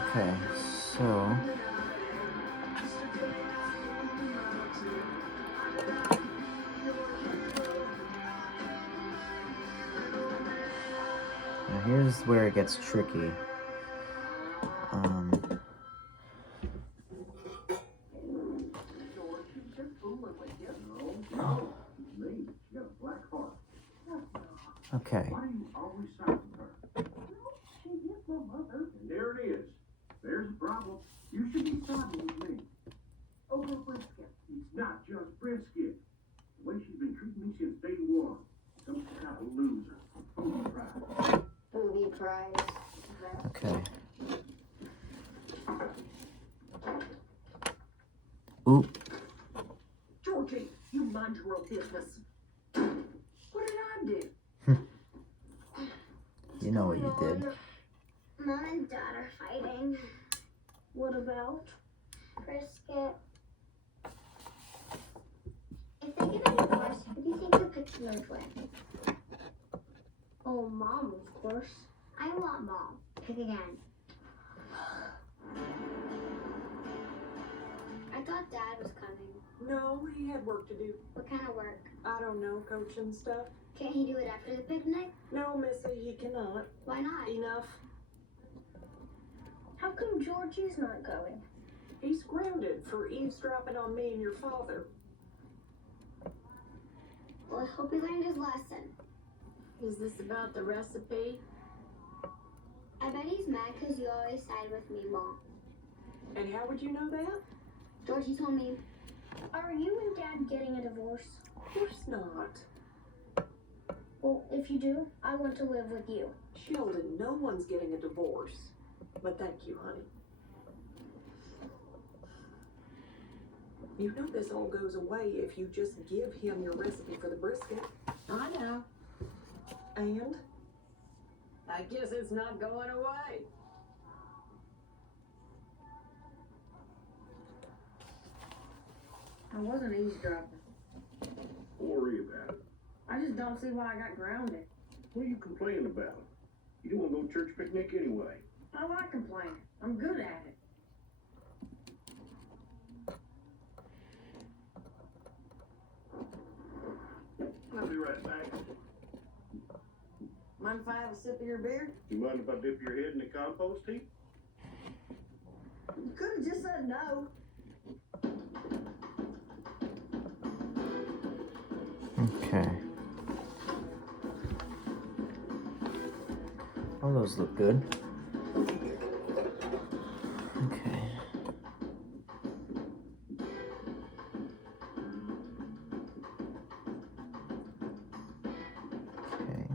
Okay. So. Now here's where it gets tricky. No, she's me. She got a black heart. Okay. Why do you always side with her? She is my mother. And there it is. There's the problem. You should be siding with me. Over brisket. It's not just brisket. The way she's been treating me since day one. Some kind of loser. Booty pride. Booby prize. Okay. Oop. Georgie, you mind your own business. What did I do? You know what you did. Mom and Dad are fighting. What about? Brisket. If they get a divorce, who do you think they'll pick to live with? Oh, Mom, of course. I want Mom. Pick again. I thought Dad was coming. No, he had work to do. What kind of work? I don't know, coaching stuff. Can't he do it after the picnic? No, Missy, he cannot. Why not? Enough. How come Georgie's not going? He's grounded for eavesdropping on me and your father. Well, I hope he learned his lesson. Is this about the recipe? I bet he's mad because you always side with me, Mom. And how would you know that? Georgie told me. Are you and Dad getting a divorce? Of course not. Well, if you do, I want to live with you. Sheldon, no one's getting a divorce. But thank you, honey. You know this all goes away if you just give him your recipe for the brisket. I know. And? I guess it's not going away. I wasn't eavesdropping. Don't worry about it. I just don't see why I got grounded. What are you complaining about? You don't want to go to church picnic anyway. I like complaining. I'm good at it. I'll be right back. Mind if I have a sip of your beer? You mind if I dip your head in the compost heap? You could have just said no. Okay. All those look good. Okay. Okay.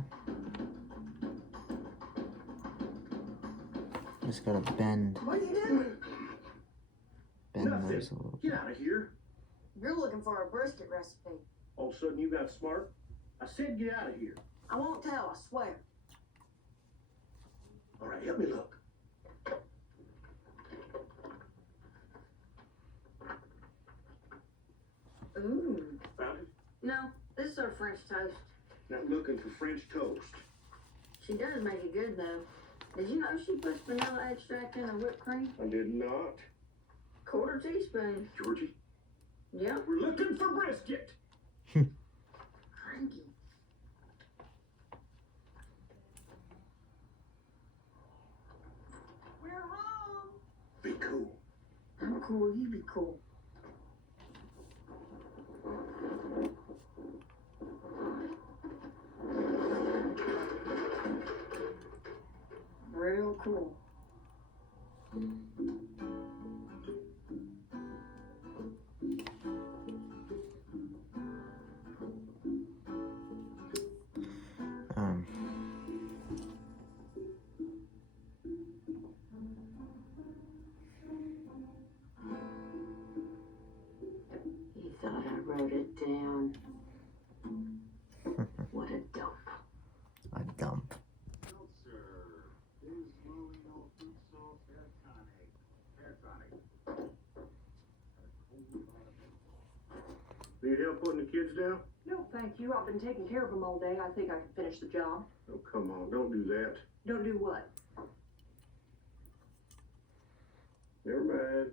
Just gotta bend What are you doing? those a little. Get out of here. You're looking for a brisket recipe. All of a sudden you got smart. I said get out of here. I won't tell, I swear. All right, help me look. Ooh. Found it? No, this is our French toast. Not looking for French toast. She does make it good though. Did you know she puts vanilla extract in her whipped cream? I did not. Quarter teaspoon. Georgie, Yep. we're looking for brisket. Cranky. We're home. Be cool. I'm cool, you be cool. Real cool. He thought I wrote it down. What a dump. A dump. Need help putting the kids down? No, thank you. I've been taking care of them all day. I think I can finish the job. Oh, come on, don't do that. Don't do what? Never mind.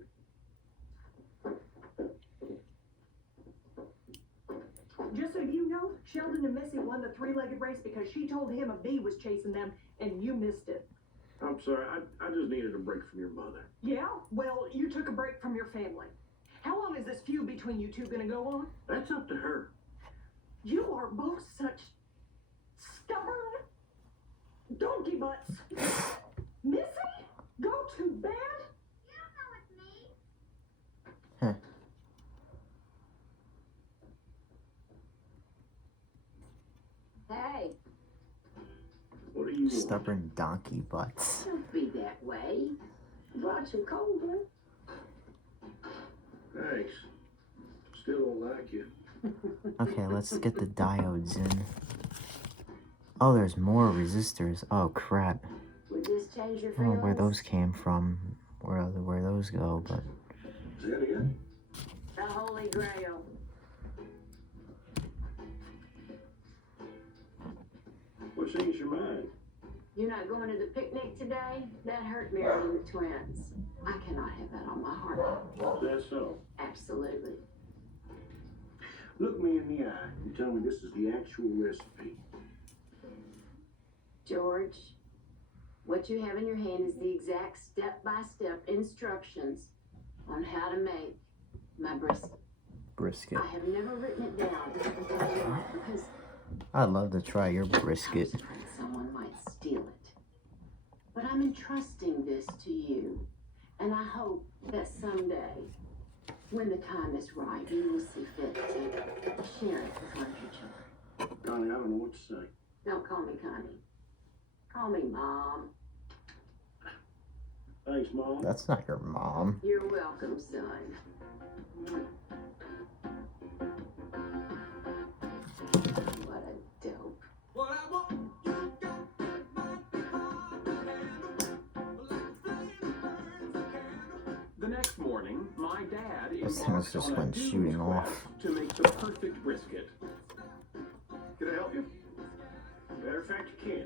Just so you know, Sheldon and Missy won the three-legged race because she told him a bee was chasing them, and you missed it. I'm sorry, I just needed a break from your mother. Yeah? Well, you took a break from your family. How long is this feud between you two gonna go on? That's up to her. You are both such stubborn donkey butts. Missy, go to bed. You don't know it's me. Hey, What do you want? Stubborn donkey butts. don't be that way. Brought some cold one. Thanks. Still don't like you. Okay, let's get the diodes in. Oh, there's more resistors. Oh, crap. Would this change your I don't know where feelings? those came from, where those go, but Is that it? The Holy Grail. What changed your mind? You're not going to the picnic today? That hurt Mary and the twins. I cannot have that on my heart. That's so. Absolutely. Look me in the eye and tell me this is the actual recipe. George, what you have in your hand is the exact step-by-step instructions on how to make my brisket. brisket. I have never written it down because I'd love to try your I was brisket. afraid someone might steal it. But I'm entrusting this to you, and I hope that someday, when the time is right, you will see fit to share it with one of your children. Connie, I don't know what to say. Don't call me Connie. Call me Mom. Thanks, Mom. That's not your mom. You're welcome, son. What a dope. The next morning, my dad This thing embarked just on a went doomed shooting quest off. to make the perfect brisket. Can I help you? Matter of fact, you can.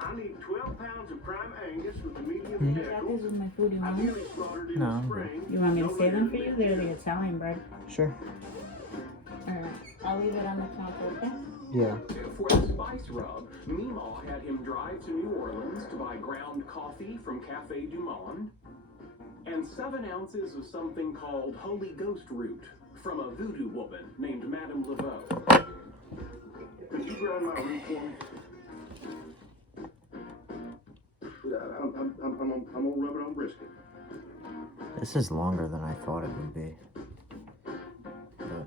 I need 12 pounds of prime Angus with a medium Is that deckle. because of my food you want? Ideally slaughtered in No. the spring. You want me to No save them later for you? than They're the June. Italian bread. Sure. Alright. I'll leave it on the counter, okay? Yeah. For the spice rub, Meemaw had him drive to New Orleans to buy ground coffee from Cafe Du Monde and 7 ounces of something called Holy Ghost root from a voodoo woman named Madame Laveau. Could you grind my root for me? I'm gonna rub it on brisket. This is longer than I thought it would be. But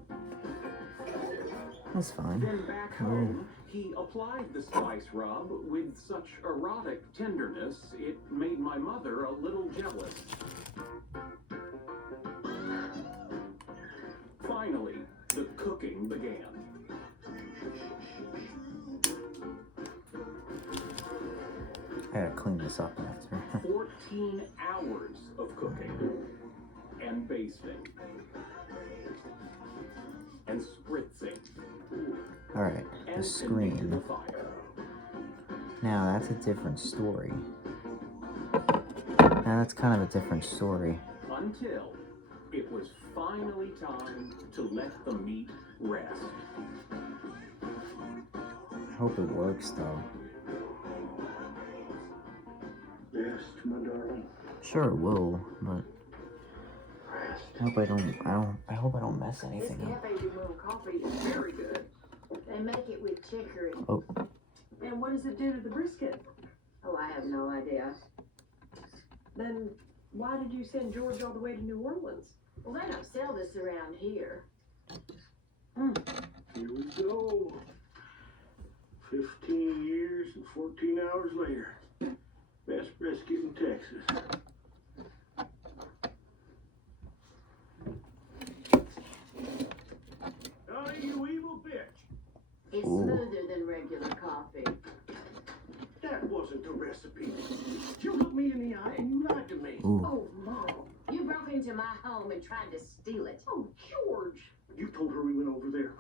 that's fine. Then back home, he applied the spice rub with such erotic tenderness, it made my mother a little jealous. Finally, the cooking began. I gotta clean this up after. 14 hours of cooking and basting and spritzing Alright, the and tending to the screen. fire. Now that's a different story. Now that's kind of a different story. Until it was finally time to let the meat rest. I hope it works though. Yes, my darling. Sure it will, but I hope I hope I don't mess This anything up. Cafe Du Monde coffee is very good. They make it with chicory. Oh, And what does it do to the brisket? Oh, I have no idea. Then why did you send George all the way to New Orleans? Well, they don't sell this around here. Here we go. 15 years and 14 hours later. Best brisket in Texas. Oh, you evil bitch. It's Ooh. smoother than regular coffee. That wasn't the recipe. You looked me in the eye and you lied to me. ooh. Oh, Mom, you broke into my home and tried to steal it. Oh, George. You told her we went over there.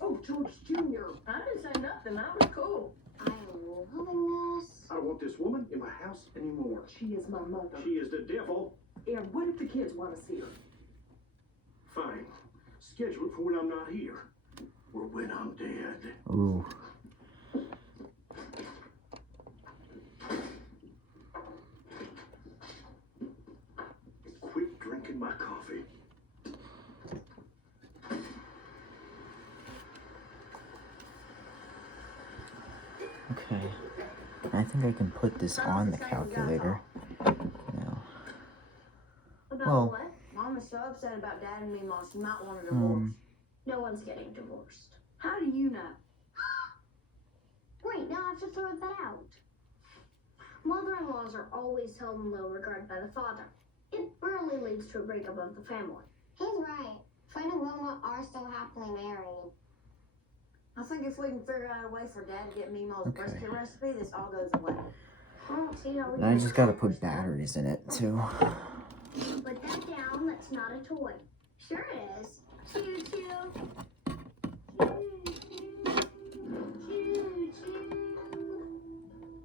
Oh, George Jr. I didn't say nothing. I was cool. I am loving this. I don't want this woman in my house anymore. She is my mother. She is the devil. And what if the kids want to see her? Fine. Schedule it for when I'm not here. Or when I'm dead. Ooh. Quit drinking my coffee. Okay. I think I can put this on the calculator now. About Well, what? Mom is so upset about Dad and me, Mom. She might want a divorce. No one's getting divorced. How do you know? Wait, now I have to throw that out. Mother-in-laws are always held in low regard by the father. It rarely leads to a breakup of the family. He's right. Fred and Wilma are still happily married. I think if we can figure out a way for Dad to get Meemaw's Okay. brisket recipe, this all goes away. I don't see how we And I can just gotta accomplish put that. batteries in it too. Put that down, that's not a toy. Sure it is. Choo choo. Choo choo.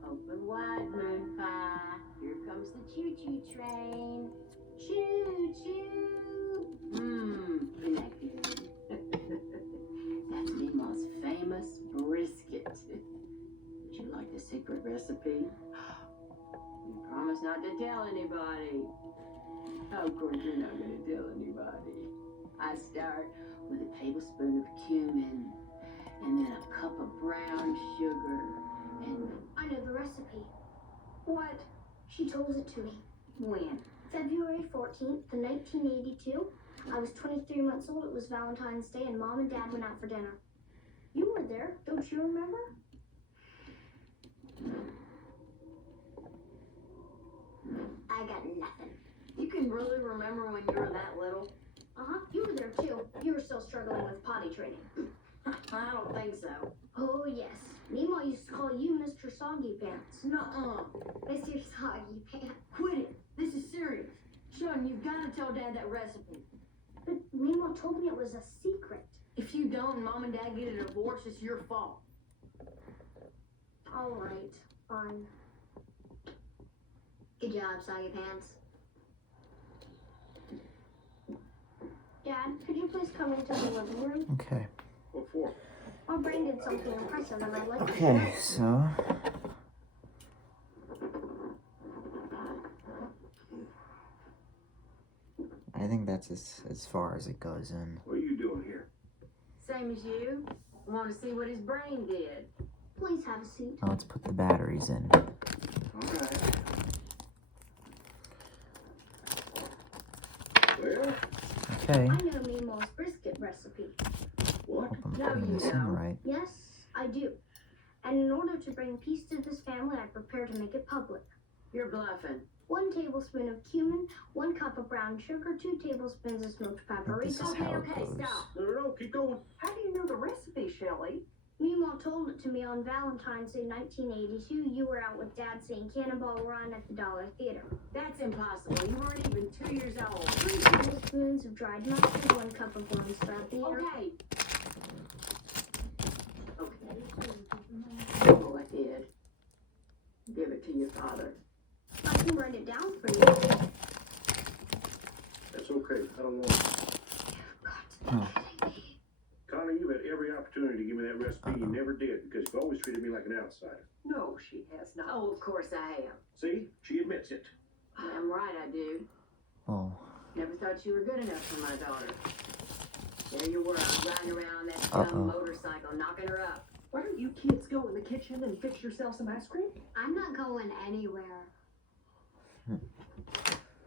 Open wide, moon pie. Here comes the choo-choo train. Choo choo. Mmm, isn't that good? That's Meemaw's famous brisket. Would you like the secret recipe? You promise not to tell anybody. Of course you're not going to tell anybody. I start with a tablespoon of cumin, and then a cup of brown sugar, and I know the recipe. what? She told it to me. When? February 14th, 1982. I was 23 months old. It was Valentine's Day, and Mom and Dad went out for dinner. You were there, don't you remember? I got nothing. You can really remember when you were that little? You were there too. You were still struggling with potty training. I don't think so. Oh yes. Meemaw used to call you Mr. Soggy Pants. Nuh-uh. Mr. Soggy Pants. Quit it. This is serious. Sean, you've got to tell Dad that recipe. But Meemaw told me it was a secret. If you don't and Mom and Dad get a divorce, it's your fault. All right, fine. Good job, Soggy Pants. Dad, could you please come into the living room? Okay. What for? Our brain did something impressive and I'd like to Okay, so I think that's as far as it goes in. What are you doing here? Same as you. Want to see what his brain did. Please have a seat. Now let's put the batteries in. Okay. Well, Okay. I know Meemaw's brisket recipe. what? Hope I'm No, putting you this in don't. right. Yes, I do. And in order to bring peace to this family, I prepare to make it public. You're bluffing. 1 tablespoon of cumin, 1 cup of brown sugar, 2 tablespoons of smoked paprika. This is how it goes. Stop. No, keep going. How do you know the recipe, Shelley? Meemaw told it to me on Valentine's Day 1982. You were out with Dad seeing Cannonball Run at the Dollar Theater. That's impossible. You weren't even 2 years old. 3 tablespoons of dried mustard, 1 cup of Lone Star beer. Okay. Okay. Go ahead. Give it to your father. I can write it down for you. That's okay. I don't want it. Oh. Connie, you've had every opportunity to give me that recipe. You never did because you've always treated me like an outsider. No, she has not. Oh, of course I have. See? She admits it. I'm right, I do. Oh. Never thought you were good enough for my daughter. There you were, riding around that dumb Uh-oh. motorcycle, knocking her up. Why don't you kids go in the kitchen and fix yourself some ice cream? I'm not going anywhere.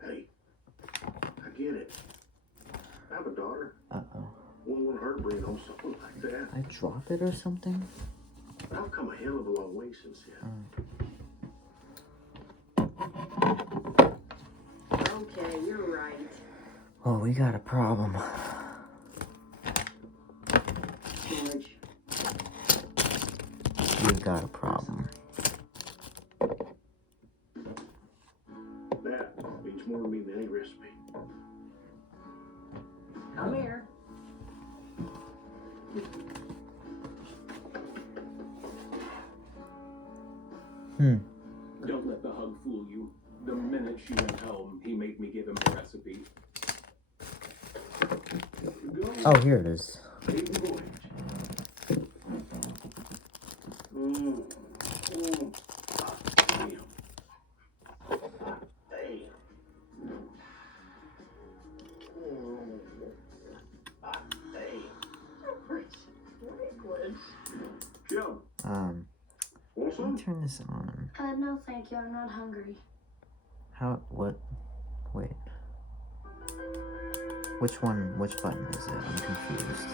Hey, I get it. I have a daughter. Uh-oh. Wouldn't want her to bring home something like that. I drop it or something? I've come a hell of a long way since then. Okay, you're right. Oh, we got a problem. George. We got a problem. That means more to me than any recipe. Come here. Don't let the hug fool you. The minute she went home, he made me give him the recipe. Oh, here it is. Keep going. Damn. Jim, Want want some? me turn this on? No, thank you. I'm not hungry. How? What? Wait. Which one? Which button is it? I'm confused.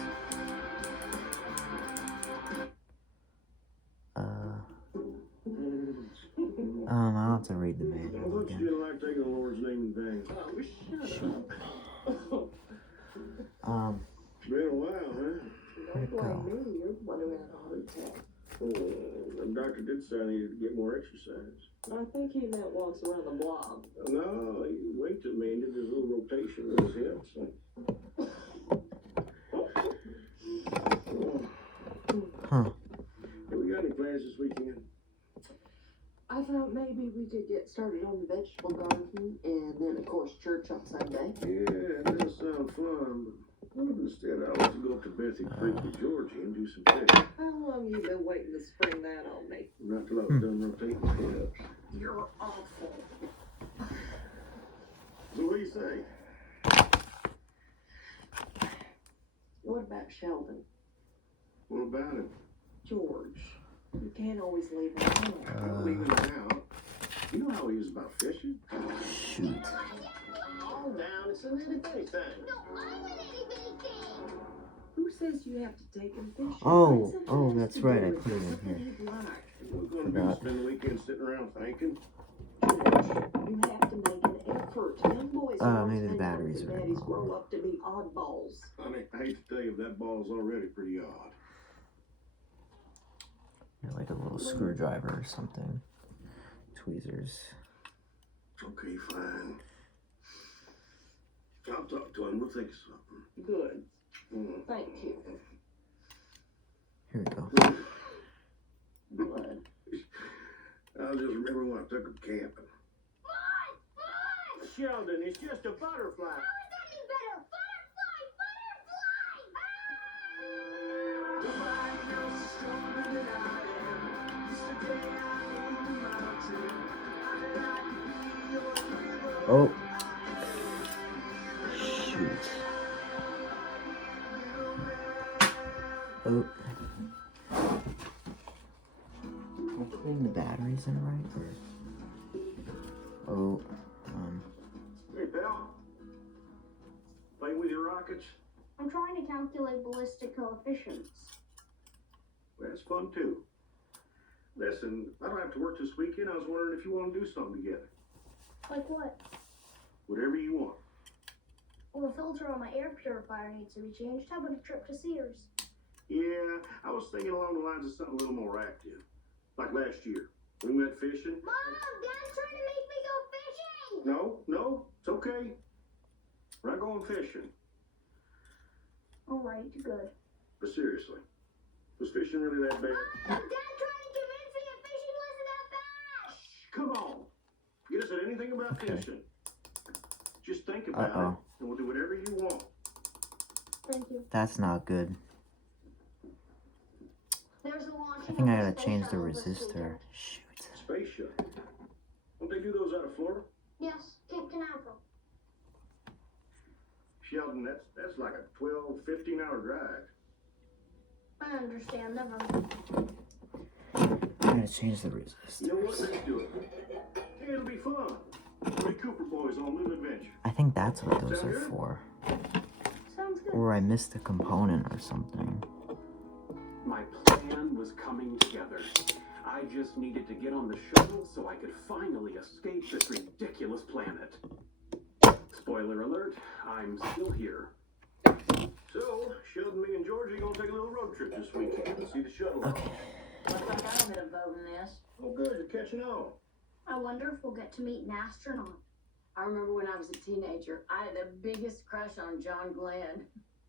I'll have to read the I manual thought you again. didn't like taking the Lord's name in vain. Shut up. Been a while, huh? Where'd it Don't go? blame me, you're the one who had a heart attack. The doctor did say I needed to get more exercise. I think he meant walks around the block. No, he winked at me and did his little rotation with his hips. Huh. Hey, we got any plans this weekend? I thought maybe we could get started on the vegetable garden and then, of course, church on Sunday. Yeah, that does sound fun, but instead I like to go up to Bethy Creek with Georgie and do some fishing. How long you been waiting to spring that on me? Not till I was done rotating the hips. You're awful. So what do you say? What about Sheldon? What about him? George. You can't always leave him alone. I'm leaving him out. You know how he is about fishing? Shoot. Calm down, it's an itty bitty thing. Who says you have to take him fishing? Oh, Find oh, something that's else to right, do I and put it in something here. he'd like. We're going to Forgot. spend the weekend sitting around thinking. George, you have to make an effort. Young boys are Maybe the often batteries helping are daddies wrong. grow up to be oddballs. Honey, I hate to tell you, that ball's already pretty odd. Like a little screwdriver or something. Tweezers. Okay, fine. I'll talk to him. We'll think of something. Good. Mm. Thank you. Here we go. Blood. I'll just remember when I took him camping. Sheldon, it's just a butterfly. Oh. Shoot. Oh. Am I putting the batteries in right? Or... Oh. Hey, pal. Playing with your rockets? I'm trying to calculate ballistic coefficients. That's fun, too. Listen, I don't have to work this weekend. I was wondering if you want to do something together. Like what? Whatever you want. Well, the filter on my air purifier needs to be changed. How about a trip to Sears? Yeah, I was thinking along the lines of something a little more active. Like last year. We went fishing. Mom, Dad's trying to make me go fishing! No, it's okay. We're not going fishing. Alright, good. But seriously, was fishing really that bad? Mom, Dad tried to convince me that fishing wasn't that bad! Come on. Forget I said anything about Okay. fishing. Just think about it, and we'll do whatever you want. Thank you. That's not good. There's a launch. I think I gotta change the resistor. Shoot. Space shuttle. Don't they do those out of Florida? Yes, Cape Canaveral. Sheldon, that's like a 12, 15-hour drive. I understand, never mind. I gotta change the You know resistor. what? Let's do it. Hey, it'll be fun. Three Cooper boys on a little adventure. I think that's what those are for. Sounds good. Or I missed a component or something. My plan was coming together. I just needed to get on the shuttle so I could finally escape this ridiculous planet. Spoiler alert, I'm still here. So, Sheldon, me, and Georgie gonna take a little road trip this weekend and see the shuttle. Okay. Looks like I'm gonna vote in this. Oh, good, you're catching on. I wonder if we'll get to meet an astronaut. I remember when I was a teenager, I had the biggest crush on John Glenn.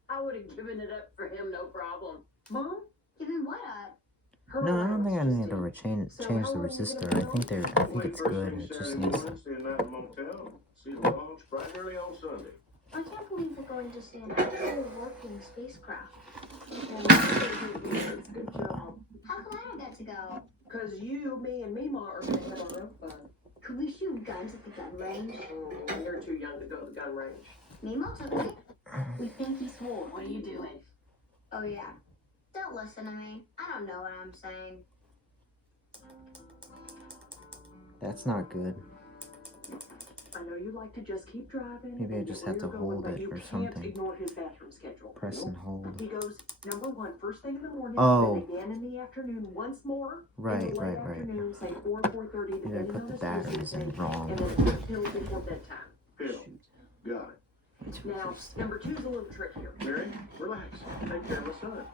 I would have given it up for him, no problem. Mom? Given what up? Her No, I don't think I allowance need to just change So the how long you resistor. gonna I think I think Wait, it's first good. thing It just Saturday needs. morning, stay a night in the motel. See the launch primarily on Sunday. I can't believe we're going to see an actual working spacecraft. It's a good job. How come I don't get to go? Because you, me, and Mima are going to have our own fun. Could we shoot guns at the gun range? You're too young to go to the gun range. Mimo took me. We think he's swore. What are you doing? Oh yeah. Don't listen to me. I don't know what I'm saying. That's not good. I know you like to just keep driving. Maybe I and just get have where to you're going, hold but it you or can't something. ignore his bathroom schedule. Press and hold. He goes number one first thing in the morning, Oh. then again in the afternoon once more. Right, in the late right, right. afternoon, say 4:30, Maybe I depending put on the his batteries reason, in wrong. and then a pill before bedtime. Phil, got it. It's Now, resistor. number two is a little trickier. Mary, relax. Take care of my son.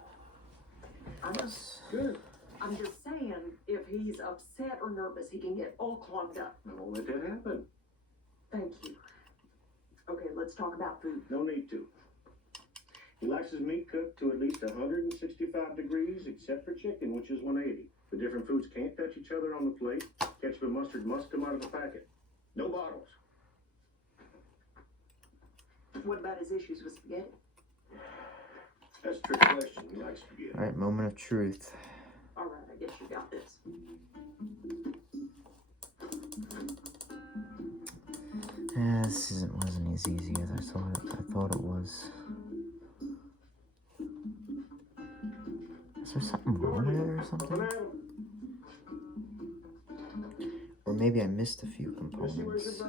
I know. Good. I'm just saying, if he's upset or nervous, he can get all clogged up. I won't let that happen. Thank you. Okay, let's talk about food. No need to. He likes his meat cooked to at least 165 degrees, except for chicken, which is 180. The different foods can't touch each other on the plate. Ketchup and mustard must come out of a packet. No bottles. What about his issues with spaghetti? That's a trick question. He likes spaghetti. Alright, moment of truth. All right, I guess you got this. Yeah, this wasn't as easy as I thought it was. Is there something wrong with it or something? Or maybe I missed a few components.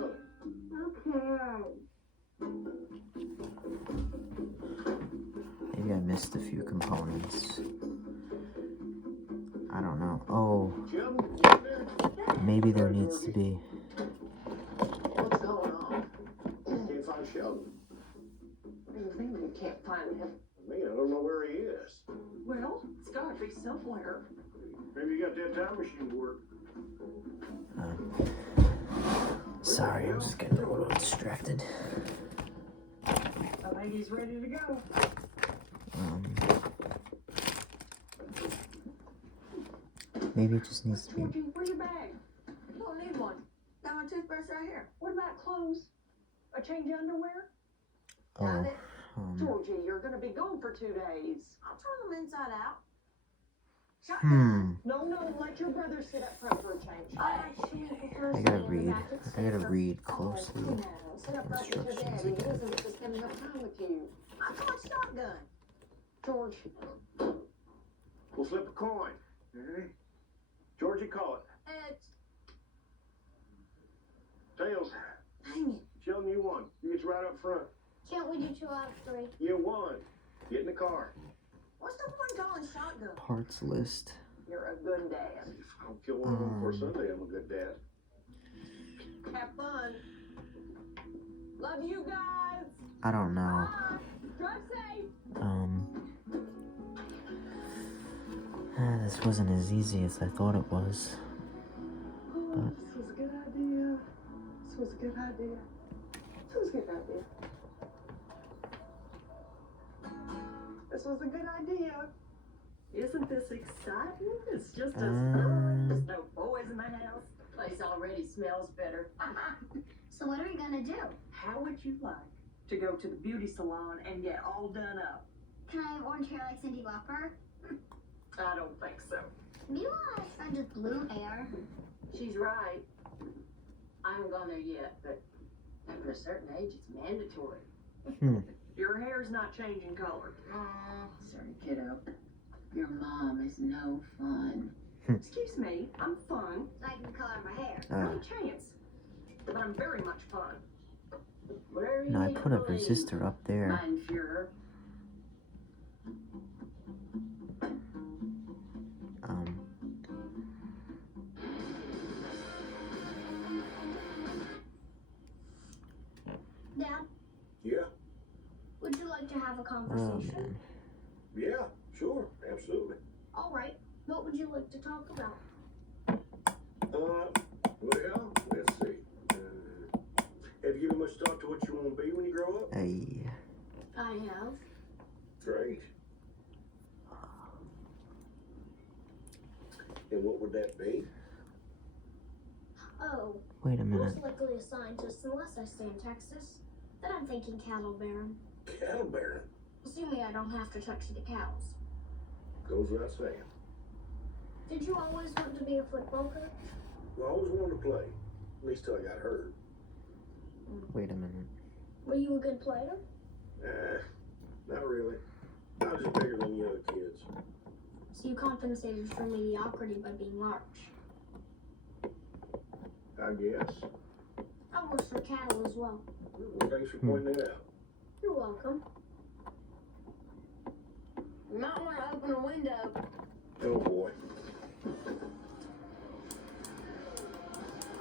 Maybe I missed a few components. I don't know. Oh, maybe there needs to be. What's going on? Can't find Sheldon. What do you mean you can't find him? I mean, I don't know where he is. Well, it's gotta be somewhere. Maybe you got that time machine to work. Sorry, I'm just getting a little distracted. I think he's ready to go. Maybe it just needs to be. Georgie, where's your bag? You don't need one. Got my toothbrush right here. What about clothes? A change of underwear? Oh, Georgie, you're gonna be gone for 2 days. I'll turn them inside out. No, let your brother sit up front for a change. I gotta read. I gotta read closely. Sit up right with your Instructions daddy. He again. isn't just spending enough time with you. I caught shotgun. George, We'll flip a coin. Ready? Georgie, call it. It's Tails. dang it. Sheldon, you won. You get right up front. Can't we do 2 out of 3? You won. Get in the car. What's the point calling shotgun? Parts list. you're a good dad. If I don't kill one of them before Sunday, I'm a good dad. Have fun. Love you guys. I don't know. Drive safe. This wasn't as easy as I thought it was. But This was a good idea. This was a good idea. This was a good idea. This was a good idea. Isn't this exciting? It's just us. There's no boys in the house. The place already smells better. So what are we gonna do? How would you like to go to the beauty salon and get all done up? Can I have orange hair like Cindy Lauper? I don't think so. Meanwhile, I friend with blue hair. She's right. I haven't gone there yet, but after a certain age, it's mandatory. Your hair's not changing color. Sorry, kiddo. Your mom is no fun. Excuse me, I'm fun. I can color my hair. No chance. But I'm very much fun. Whatever you no, I need to put a believe, resistor up there. Mein Führer. Dad, Yeah. would you like to have a Oh conversation? man. Yeah, sure. Absolutely. All right. What would you like to talk about? Well, let's see. Have you given much thought to what you want to be when you grow up? Hey. I have. Great. And what would that be? Oh, Wait a minute. most likely a scientist unless I stay in Texas. Then I'm thinking cattle baron. Cattle baron. Assuming I don't have to touch the cows. Goes without saying. Did you always want to be a football coach? Well, I always wanted to play. At least till I got hurt. Wait a minute. Were you a good player? Not really. I was just bigger than the other kids. So you compensated for mediocrity by being large. I guess. I worked for cattle as well. Well, thanks for pointing that out. You're welcome. You might want to open a window. Oh boy.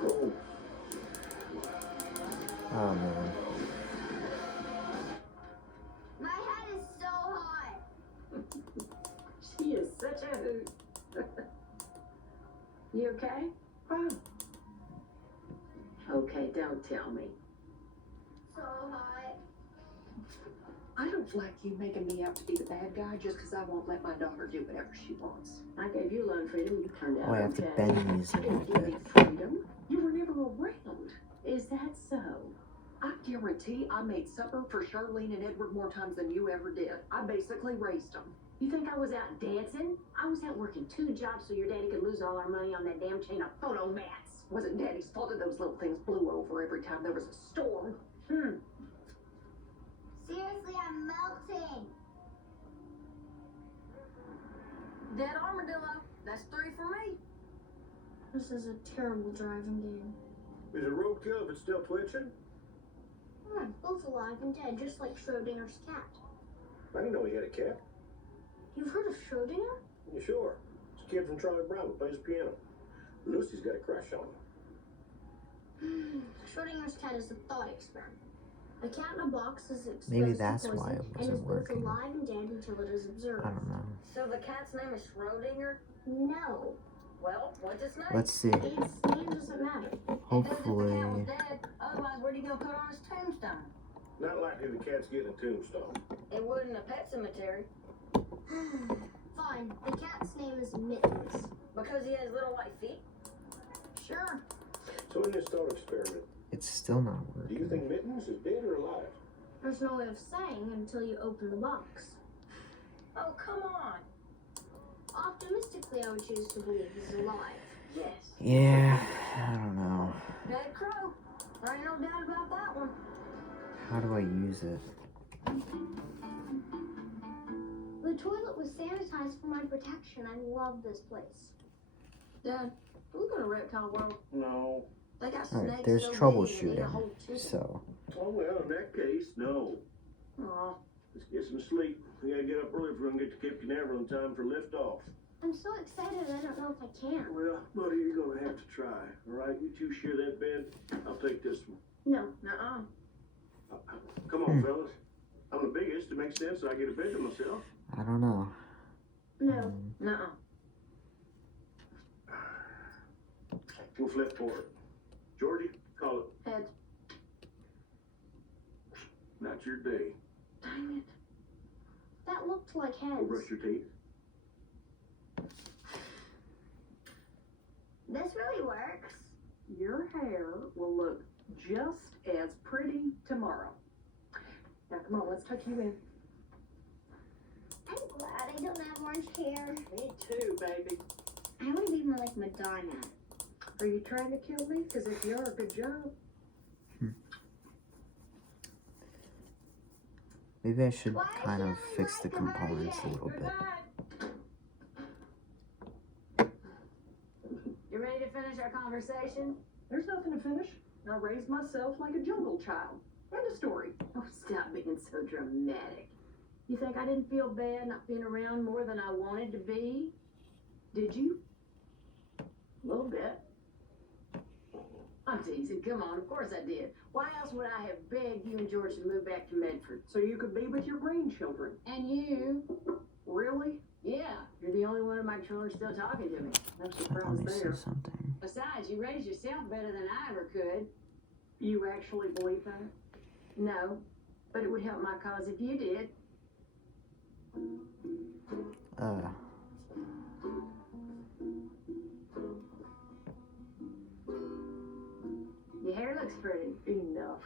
Oh. Oh man. My head is so hot. She is such a okay? Fine. Okay, don't tell me. So hot. I don't like you making me out to be the bad guy just because I won't let my daughter do whatever she wants. I gave you a lot of freedom. You turned out Oh, I have to okay. bend these a I little didn't give bit. you freedom. You were never around. Is that so? I guarantee I made supper for Charlene and Edward more times than you ever did. I basically raised them. You think I was out dancing? I was out working 2 jobs so your daddy could lose all our money on that damn chain of photo mats. Wasn't Daddy's fault that those little things blew over every time there was a storm. Seriously, I'm melting. Dead armadillo. That's 3 for me. This is a terrible driving game. Is it roadkill if it's still twitching? Both alive and dead, just like Schrodinger's cat. I didn't know he had a cat. You've heard of Schrodinger? You sure? It's a kid from Charlie Brown who plays the piano. Lucy's got a crush on him. Schrodinger's cat is a thought experiment. A cat in a box is exposed Maybe to that's poison why it and wasn't is both working. alive and dead until it is observed. I don't know. So the cat's name is Schrodinger? No, Well, what's its name? Let's see. its name doesn't matter. Hopefully. If the cat was dead, otherwise where'd he go put on his tombstone? Not likely the cat's getting a tombstone. It wasn't a pet cemetery. Fine, the cat's name is Mittens. Because he has little white feet? Sure. So in this thought experiment, It's still not do working. you think Mittens is dead or alive? There's no way of saying until you open the box. Oh, come on. Optimistically, I would choose to believe he's alive. Yes. Yeah, I don't know. Dead crow. There ain't no doubt about that one. How do I use it? The toilet was sanitized for my protection. I love this place. Dad, can we go to Reptile World? No. They got Alright, snakes there's so big they troubleshooting. need a whole chicken. So, Oh, well, in that case, no. Aw. Let's get some sleep. We gotta get up early if we're gonna get to Cape Canaveral in time for liftoff. I'm so excited I don't know if I can. Well, buddy, you're gonna have to try. All right, you two share that bed. I'll take this one. No. Nuh-uh. Come on, fellas. I'm the biggest. It makes sense. I get a bed to myself. I don't know. No. Nuh-uh. We'll flip for it. Georgie, call it. Heads. Not your day. Dang it. That looked like Go heads. brush your teeth. This really works. Your hair will look just as pretty tomorrow. Now, come on, let's tuck you in. I'm glad I don't have orange hair. Me too, baby. I want to be more like Madonna. Are you trying to kill me? Because if you are, good job. Maybe I should kind of fix the components a little bit. You ready to finish our conversation? There's nothing to finish. I raised myself like a jungle child. End of story. Oh, stop being so dramatic. You think I didn't feel bad not being around more than I wanted to be? Did you? A little bit. I'm teasing. Come on, of course I did. Why else would I have begged you and George to move back to Medford? So you could be with your grandchildren. And you? Really? Yeah, you're the only one of my children still talking to me. No Let surprise me see there. something. Besides, you raised yourself better than I ever could. You actually believe that? No, but it would help my cause if you did. Your hair looks pretty. Enough.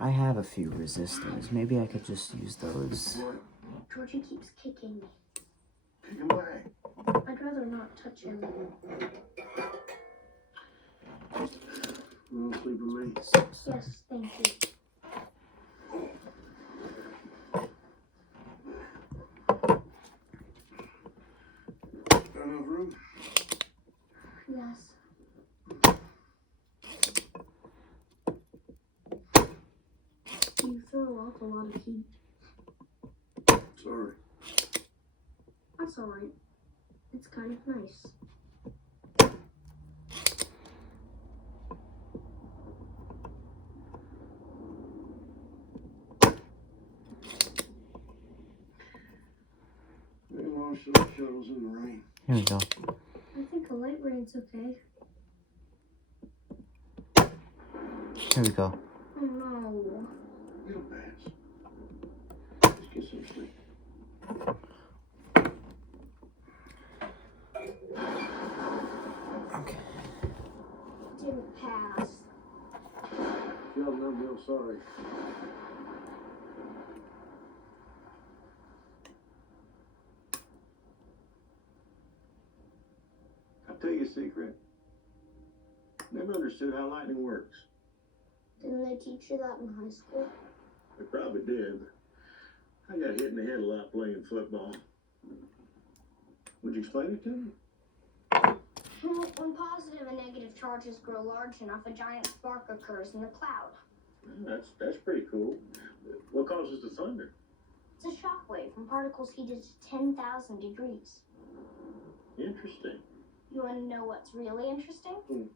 I have a few resistors. Maybe I could just use those. Georgie keeps kicking me. Kick him back. I'd rather not touch him. You wanna sleep with me? Yes, thank you. Got enough room? Yes. You throw off a lot of heat. Sorry. That's alright. It's kind of nice. wash those shuttles in the rain. Here we go. I think a light rain's okay. Here we go. Oh no. It'll pass. Just get some sleep. Okay. Didn't pass. Sheldon, I'm real sorry. I'll tell you a secret. Never understood how lightning works. Didn't they teach you that in high school? They probably did. I got hit in the head a lot playing football. Would you explain it to me? Well, when positive and negative charges grow large enough, a giant spark occurs in the cloud. That's pretty cool. What causes the thunder? It's a shock wave from particles heated to 10,000 degrees. Interesting. You want to know what's really interesting?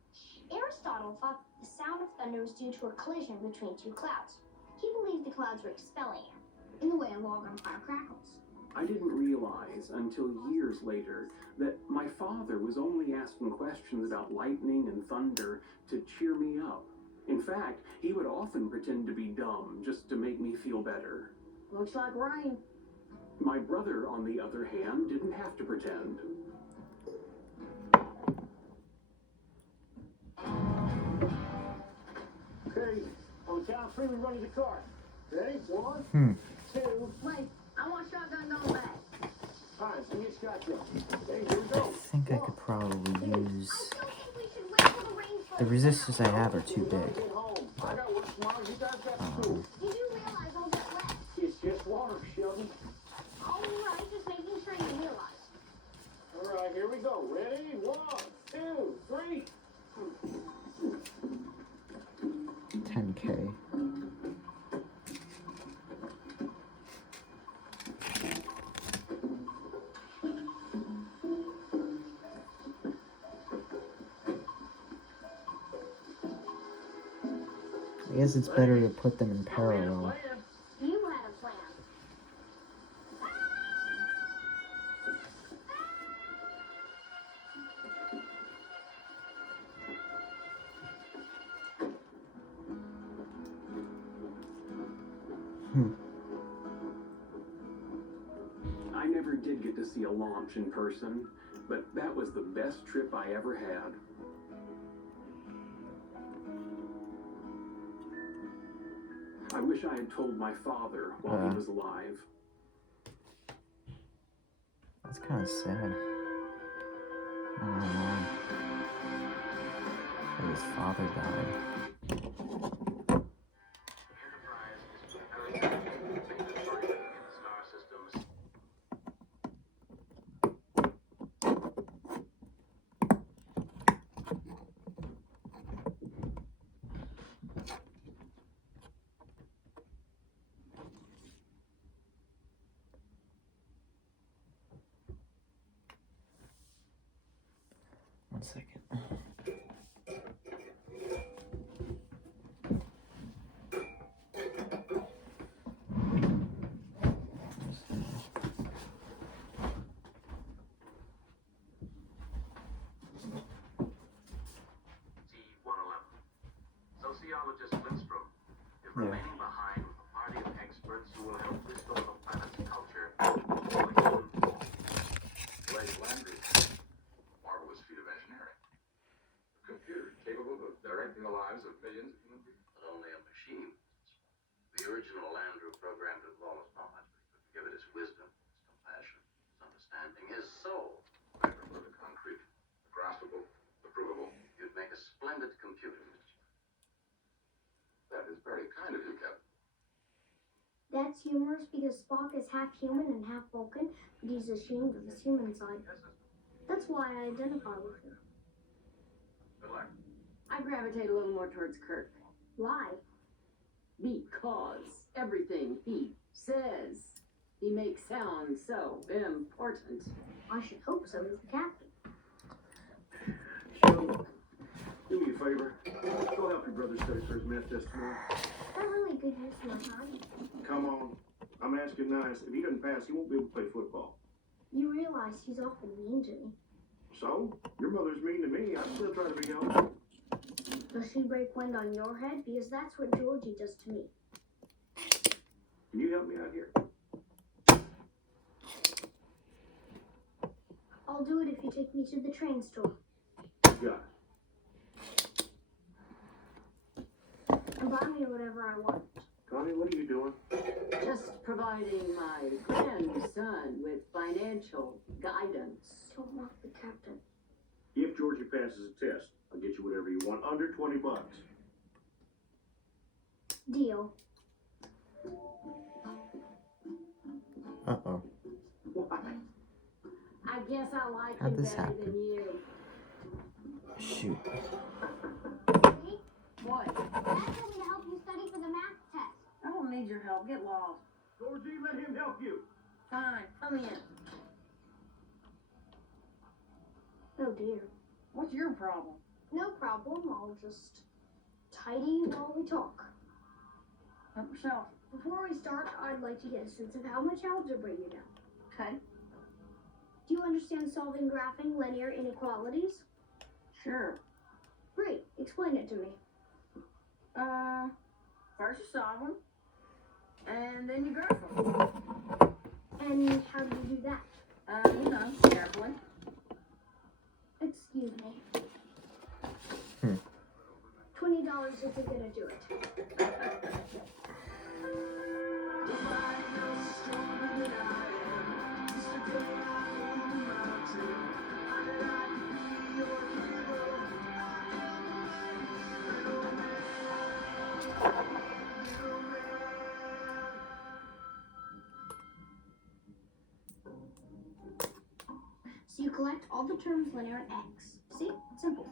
Aristotle thought the sound of thunder was due to a collision between two clouds. He believed the clouds were expelling air, in the way a log on fire crackles. I didn't realize until years later that my father was only asking questions about lightning and thunder to cheer me up. In fact, he would often pretend to be dumb just to make me feel better. Looks like rain. My brother, on the other hand, didn't have to pretend. Okay, on the count of 3, we run to the car. Ready? 1, 2. Wait, I want shotgun going back. Fine, so get shotgun. Okay, here we I go. think I could probably use... I don't think we should wait till the rain The starts. resistors I have are too big. Get home. I got work tomorrow. You guys got school. Did you realize all that wet? It's just water, Sheldon. All right, just making sure you realize. All right, here we go. Ready? 1, 2, 3. 10K. I guess it's better to put them in parallel. You had a plan. I never did get to see a launch in person, but that was the best trip I ever had. I wish I had told my father while he was alive. That's kind of sad. I don't know. That his father died. One second. Sociologist Lindstrom is remaining behind with a party of experts who will help restore the planet's culture. Blake Landry, marvelous feat of engineering. A computer capable of directing the lives of millions of human beings. But only a machine. The original Landry programmed with lawless knowledge, but he could give it his wisdom, his compassion, his understanding, his soul. I prefer the concrete, the graspable, the provable. You'd make a splendid computer, Mr. That is very kind of you, Captain. That's humorous because Spock is half human and half Vulcan, but he's ashamed of his human side. That's why I identify with him. Good luck. I gravitate a little more towards Kirk. Why? Because everything he says, he makes sound so important. I should hope so as the captain. Sheldon, do me a favor. Go help your brother study for his math test tomorrow. Not really good use of my time. Come on. I'm asking nice. If he doesn't pass, he won't be able to play football. You realize he's awful mean to me. So? Your mother's mean to me. I'm still trying to be helpful. Does she break wind on your head? Because that's what Georgie does to me. Can you help me out here? I'll do it if you take me to the train store. Got it. And buy me whatever I want. Connie, what are you doing? Just providing my grandson with financial guidance. Don't mock the captain. If Georgie passes a test, I'll get you whatever you want under $20. Deal. Uh-oh. Why? I guess I like How'd him this better happen? than you. Shoot. Hey, What? Dad told me to help you study for the math test. I don't need your help. Get lost. Georgie, let him help you. Fine. Come in. Oh dear. What's your problem? No problem. I'll just tidy while we talk. Help yourself. Before we start, I'd like to get a sense of how much algebra you know. Okay. Do you understand solving graphing linear inequalities? Sure. Great. Explain it to me. First you solve them, and then you graph them. And how do you do that? Carefully. Excuse me. $20 isn't gonna do it. So you collect all the terms linear in X. See? Simple.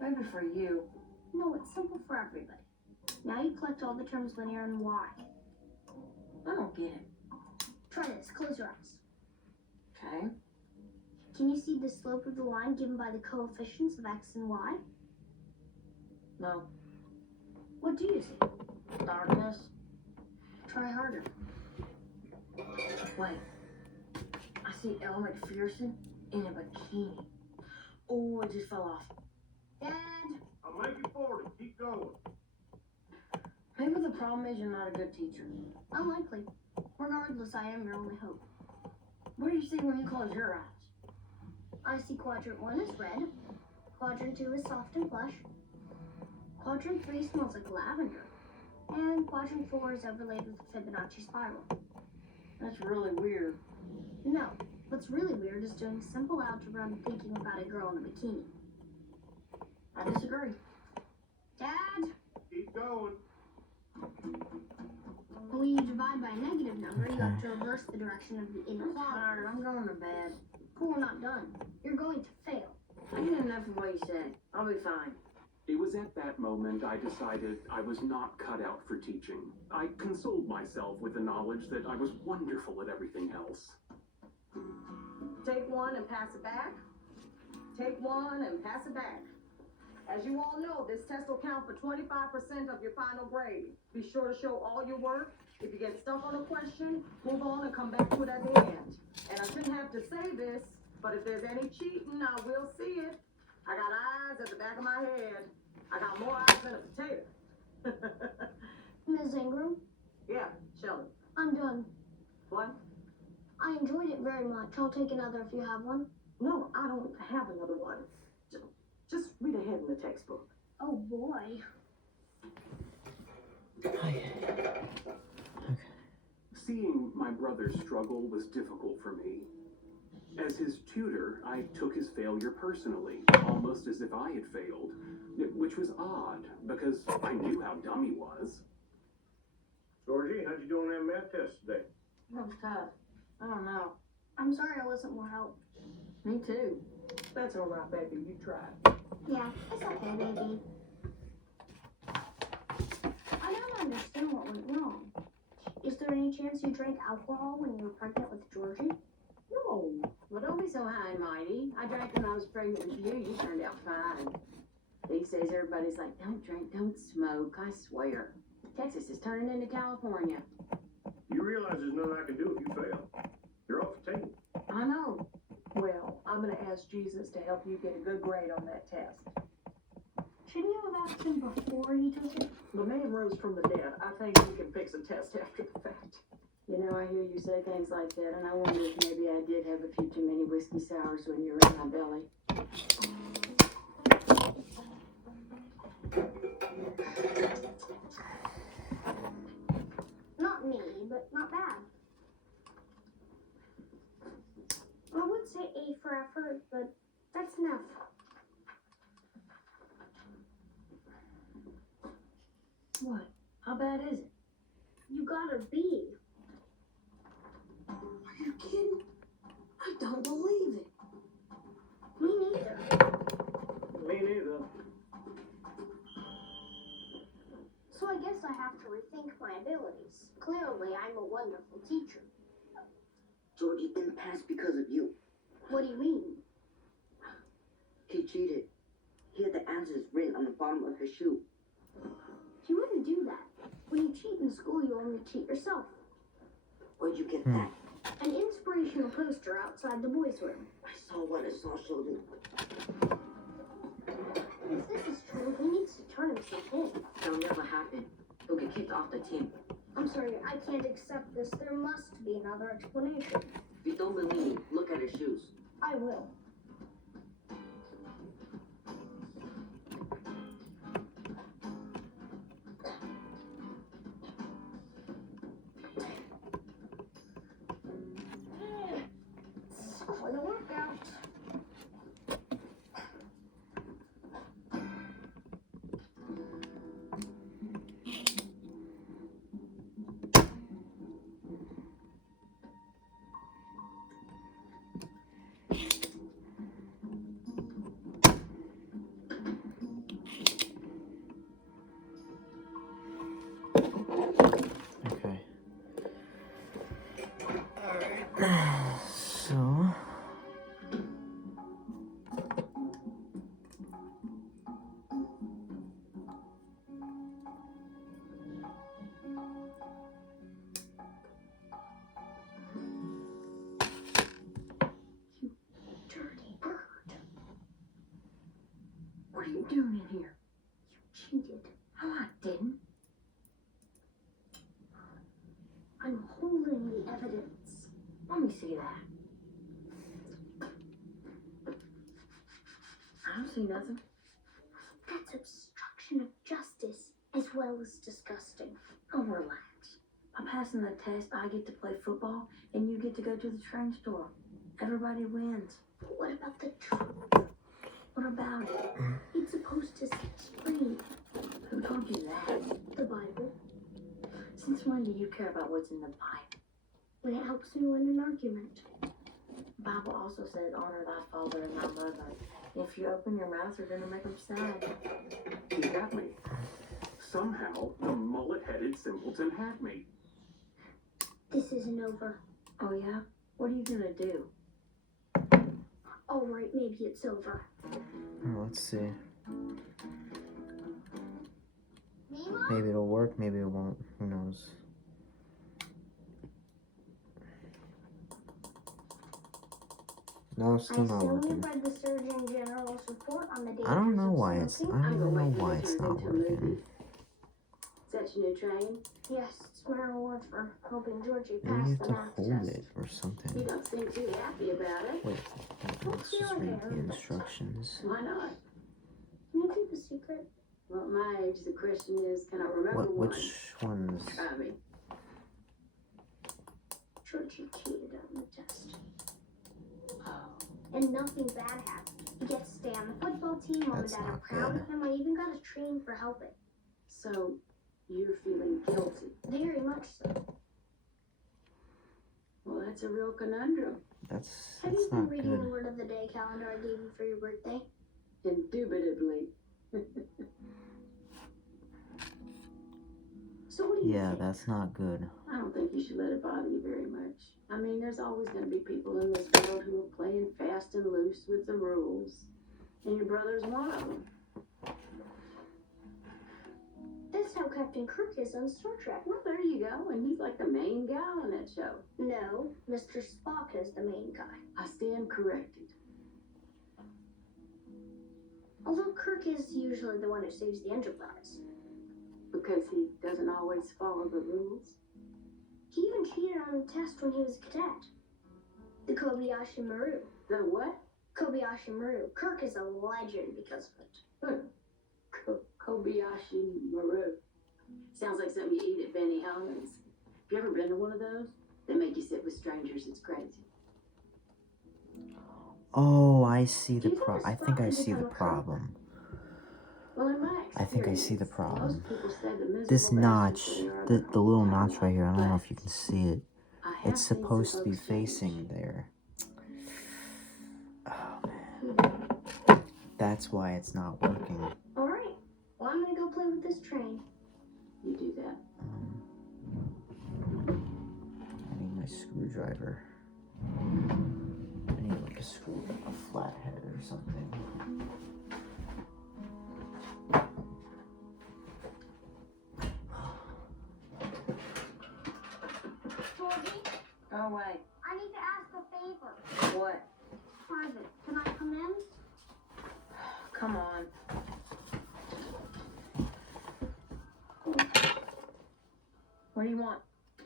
Maybe for you. No, it's simple for everybody. Now you collect all the terms linear in Y. I don't get it. Try this. Close your eyes. Okay. Can you see the slope of the line given by the coefficients of X and Y? No. What do you see? Darkness. Try harder. Wait. I see Elle McPherson in a bikini. Oh, it just fell off. Dad! I'll make it 40. Keep going. Maybe the problem is you're not a good teacher. Unlikely. Regardless, I am your only hope. What do you see when you close your eyes? I see quadrant 1 is red. Quadrant 2 is soft and plush. Quadrant 3 smells like lavender. And quadrant 4 is overlaid with a Fibonacci spiral. That's really weird. No, what's really weird is doing simple algebra and thinking about a girl in a bikini. I disagree. Dad! Keep going. When you divide by a negative number, you have to reverse the direction of the I'm inequality. tired. I'm going to bed. Cool, we're not done. You're going to fail. I get enough of what you said. I'll be fine. It was at that moment I decided I was not cut out for teaching. I consoled myself with the knowledge that I was wonderful at everything else. Take one and pass it back. Take one and pass it back. As you all know, this test will count for 25% of your final grade. Be sure to show all your work. If you get stuck on a question, move on and come back to it at the end. And I shouldn't have to say this, but if there's any cheating, I will see it. I got eyes at the back of my head. I got more eyes than a potato. Ms. Ingram, Yeah, Sheldon. I'm done. What? I enjoyed it very much. I'll take another if you have one. No, I don't have another one. Just read ahead in the textbook. Oh boy. Seeing my brother struggle was difficult for me. As his tutor, I took his failure personally, almost as if I had failed, which was odd, because I knew how dumb he was. Georgie, how'd you do on that math test today? That was tough. I don't know. I'm sorry I wasn't more help. Me too. That's all right, baby. You tried. Yeah, it's okay, baby. I don't understand what went wrong. Is there any chance you drank alcohol when you were pregnant with Georgie? No. Well, don't be so high and mighty. I drank when I was pregnant with you. You turned out fine. These days, everybody's like, don't drink, don't smoke. I swear. Texas is turning into California. You realize there's nothing I can do if you fail. You're off the team. I know. I'm gonna ask Jesus to help you get a good grade on that test. Shouldn't you have asked him before he took it? The man rose from the dead. I think we can fix a test after the fact. You know, I hear you say things like that, and I wonder if maybe I did have a few too many whiskey sours when you were in my belly. Not me, but not bad. I would say A for effort, but that's enough. What? How bad is it? You got a B. Are you kidding? I don't believe it. Me neither. Me neither. So I guess I have to rethink my abilities. Clearly, I'm a wonderful teacher. Georgie didn't pass because of you. What do you mean? He cheated. He had the answers written on the bottom of his shoe. You wouldn't do that. When you cheat in school, you only cheat yourself. Where'd you get that? An inspirational poster outside the boys' room. I saw what I saw, Sheldon. If this is true, he needs to turn himself in. That'll never happen. He'll get kicked off the team. I'm sorry, I can't accept this. There must be another explanation. If you don't believe me, look at his shoes. I will. For the workout. Okay. Alright. So. Dirty bird. What are you doing in here? You cheated. Oh, I didn't. I'm holding the evidence. Let me see that. I don't see nothing. That's obstruction of justice as well as disgusting. Oh, relax. By passing the test, I get to play football, and you get to go to the train store. Everybody wins. But what about the truth? What about it? It's supposed to set you free. Who told you that? The Bible. Since when do you care about what's in the Bible? When it helps me win an argument. The Bible also says, honor thy father and thy mother. If you open your mouth, you're going to make them sad. He got me. Somehow, the mullet-headed simpleton had me. This isn't over. Oh, yeah? What are you going to do? All right, maybe it's over. Oh, let's see. Mima? Maybe it'll work, maybe it won't. Who knows? No, still not working. read the Surgeon General's report on the dangers I don't know of why it's. I smoking. don't know why it's not working. Is that your new train? Yes, it's my reward for helping Georgie Maybe you pass have the to math hold test. it or You something. don't seem too happy about it. Wait, let's just read the instructions. Why not? Can you keep a secret? Well, at my age, the question is, can I remember one? Which ones? Try me. Georgie cheated on the test. Oh. And nothing bad happened. He gets to stay on the football team. Mom and That's Dad are not proud good. of him. I even got a train for helping. So, you're feeling guilty. Very much so. Well, that's a real conundrum. That's Have you been not reading the good. Word of the Day calendar I gave you for your birthday? Indubitably. So what do you Yeah, think? that's not good. I don't think you should let it bother you very much. I mean, there's always going to be people in this world who are playing fast and loose with the rules. And your brother's one of them. That's how Captain Kirk is on Star Trek. Well, there you go. And he's like the main guy on that show. No, Mr. Spock is the main guy. I stand corrected. Although Kirk is usually the one who saves the Enterprise. Because he doesn't always follow the rules. He even cheated on a test when he was a cadet. The Kobayashi Maru. The what? Kobayashi Maru. Kirk is a legend because of it. Kobayashi Maru. Sounds like something you eat at Benny Holland's. Have you ever been to one of those? They make you sit with strangers. It's crazy. Oh, I see the I think I see the problem. Well, in my I think I see the problem. most people say the miserable This notch, bastards are the little the notch right here, I don't know but if you can see it. I have It's seen supposed some to be folks change. facing there. Oh, man. That's why it's not working. Alright, well, I'm gonna go play with this train. You do that. I need my screwdriver. I need like a flathead or something. Georgie, Go away. I need to ask a favor. What? Private. Can I come in? Come on. What do you want?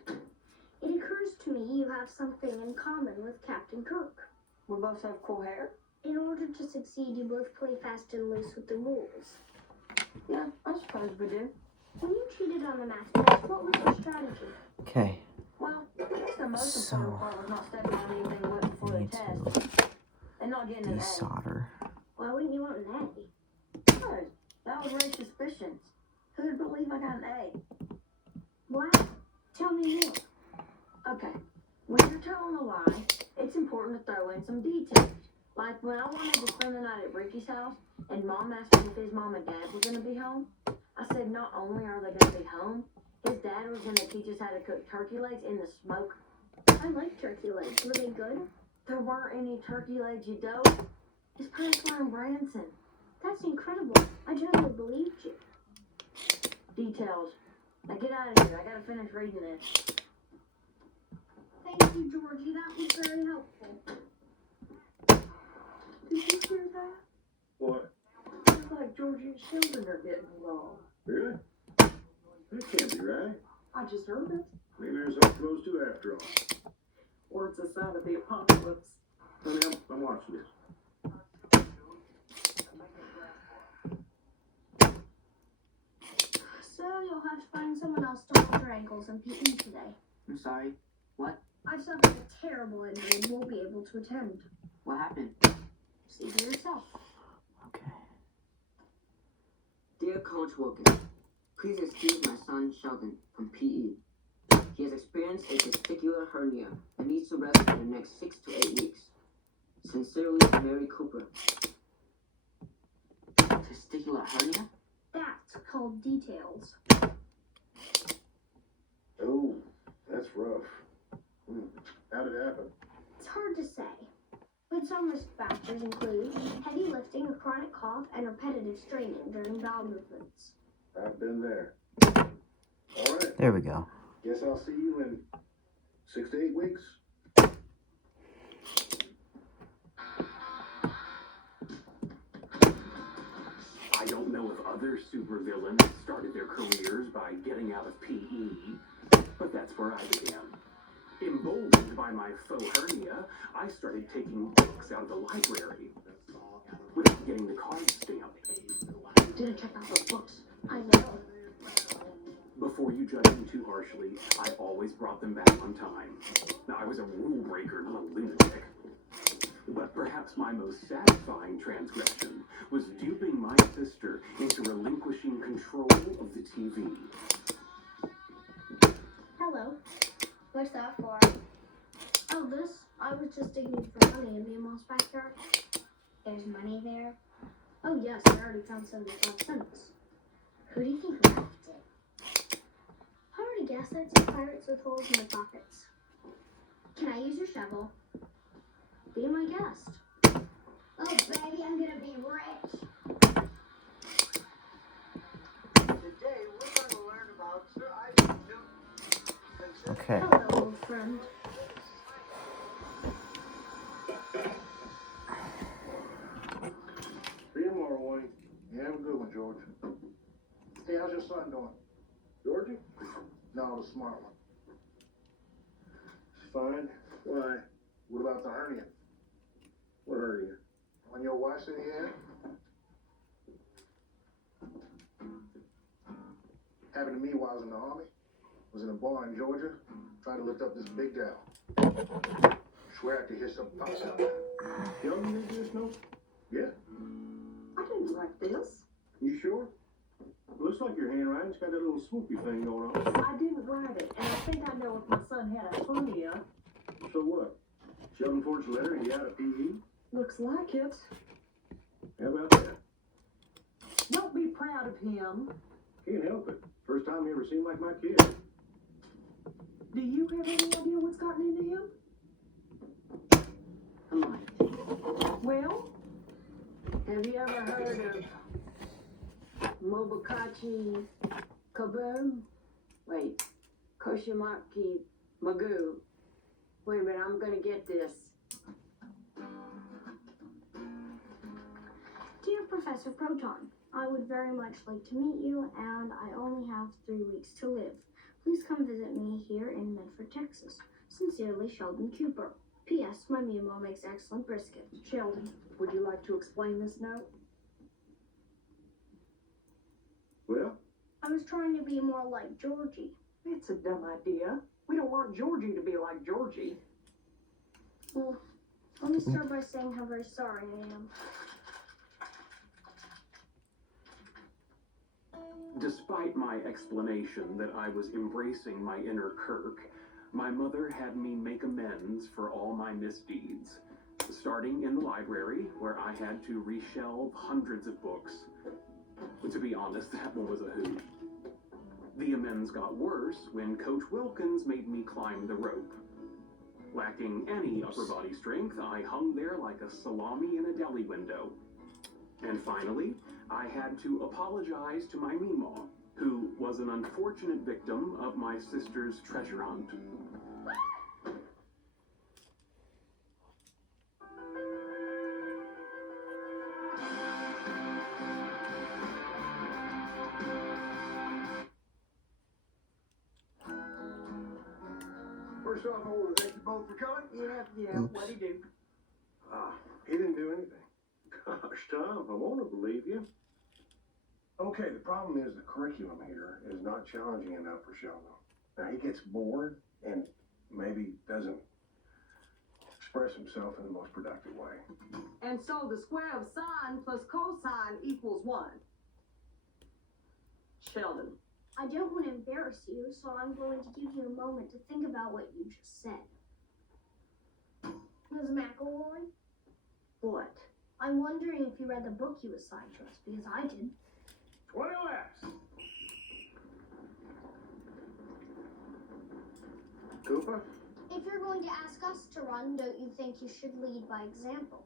It occurs to me you have something in common with Captain Kirk. We both have cool hair. In order to succeed, you both play fast and loose with the rules. Yeah, I suppose we do. When you cheated on the math test, what was your strategy? Okay. Well, I guess the most So, important part was not stepping on anything wet before I the need test. to And not getting an A. desolder. Why wouldn't you want an A? Good. That would raise suspicions. Who'd believe I got an A? What? Tell me more. Okay. When you're telling a lie, it's important to throw in some details. Like when I wanted to spend the night at Ricky's house, and Mom asked me if his mom and dad were going to be home, I said not only are they going to be home, his dad was going to teach us how to cook turkey legs in the smoke. I like turkey legs. Were they good? There weren't any turkey legs, you dope. His parents were in Branson. That's incredible. I totally believed you. Details. Now get out of here. I gotta finish reading this. Thank you, Georgie. That was very helpful. Did you hear that? What? It's like Georgie and Sheldon are getting along. Really? That can't be right. I just heard it. Maybe they're so close to after all. Or it's a sign of the apocalypse. Honey, I'm watching this. So you'll have to find someone else to hold your ankles in PE today. I'm sorry. What? I've suffered a terrible injury and won't be able to attend. What happened? See for yourself. Okay. Dear Coach Wilkins, please excuse my son Sheldon from PE. He has experienced a testicular hernia and needs to rest for the next 6 to 8 weeks. Sincerely, Mary Cooper. Testicular hernia? That's called details. Oh, that's rough. How'd it happen? It's hard to say, but some risk factors include heavy lifting, a chronic cough, and repetitive straining during bowel movements. I've been there. All right. There we go. Guess I'll see you in 6 to 8 weeks. I don't know if other supervillains started their careers by getting out of PE, but that's where I began. Emboldened by my faux hernia, I started taking books out of the library without getting the card stamped. You didn't check out those books. I know. Before you judge me too harshly, I always brought them back on time. Now, I was a rule breaker, not a lunatic. But perhaps my most satisfying transgression was duping my sister into relinquishing control of the TV. Hello. What's that for? Oh, this? I was just digging for money in the mom's backyard. There's money there? Oh, yes, I already found 75 cents. Who do you think left it? I already guessed I'd see pirates with holes in their pockets. Can I use your shovel? Be my guest. Oh, baby, I'm gonna be rich. Today, we're going to learn about Sir Isaac Newton. Okay. Hello, old friend. 3 more, Wayne. your son doing? Georgie? No, the smart one. Fine. Why? What about the hernia? What hernia? When your wife said he had? Happened to me while I was in the army. Was in a bar in Georgia, trying to lift up this big gal. Swear I could hear something pop out. Yo, you did this note? Yeah. I didn't write this. You sure? Looks like your handwriting's got that little swoopy thing going on. I didn't write it, and I think I know if my son had a hernia. So what? Sheldon Ford's letter and you out of PE? Looks like it. How about that? Don't be proud of him. Can't help it. First time he ever seemed like my kid. Do you have any idea what's gotten into him? I might. Well, Have you ever heard of Mobokachi Kaboom? Wait, Koshimaki Magoo. Wait a minute, I'm gonna get this. Dear Professor Proton, I would very much like to meet you, and I only have 3 weeks to live. Please come visit me here in Medford, Texas. Sincerely, Sheldon Cooper. P.S. My Mimo makes excellent brisket. Sheldon, would you like to explain this note? Well? I was trying to be more like Georgie. It's a dumb idea. We don't want Georgie to be like Georgie. Well, let me start by saying how very sorry I am. Despite my explanation that I was embracing my inner Kirk, my mother had me make amends for all my misdeeds, starting in the library, where I had to reshelve hundreds of books. To be honest, that one was a hoot. The amends got worse when Coach Wilkins made me climb the rope. Lacking any upper body strength, I hung there like a salami in a deli window. And finally, I had to apologize to my Meemaw, who was an unfortunate victim of my sister's treasure hunt. First off, I want to thank you both for coming. Yeah, what'd he do? He didn't do anything. Gosh, Tom, I want to believe you. Okay, the problem is the curriculum here is not challenging enough for Sheldon. Now, he gets bored and maybe doesn't express himself in the most productive way. And so the square of sine plus cosine equals 1. Sheldon. I don't want to embarrass you, so I'm going to give you a moment to think about what you just said. Ms. McElroy? What? I'm wondering if you read the book you assigned to us, because I did. 20 laps. Cooper? If you're going to ask us to run, don't you think you should lead by example?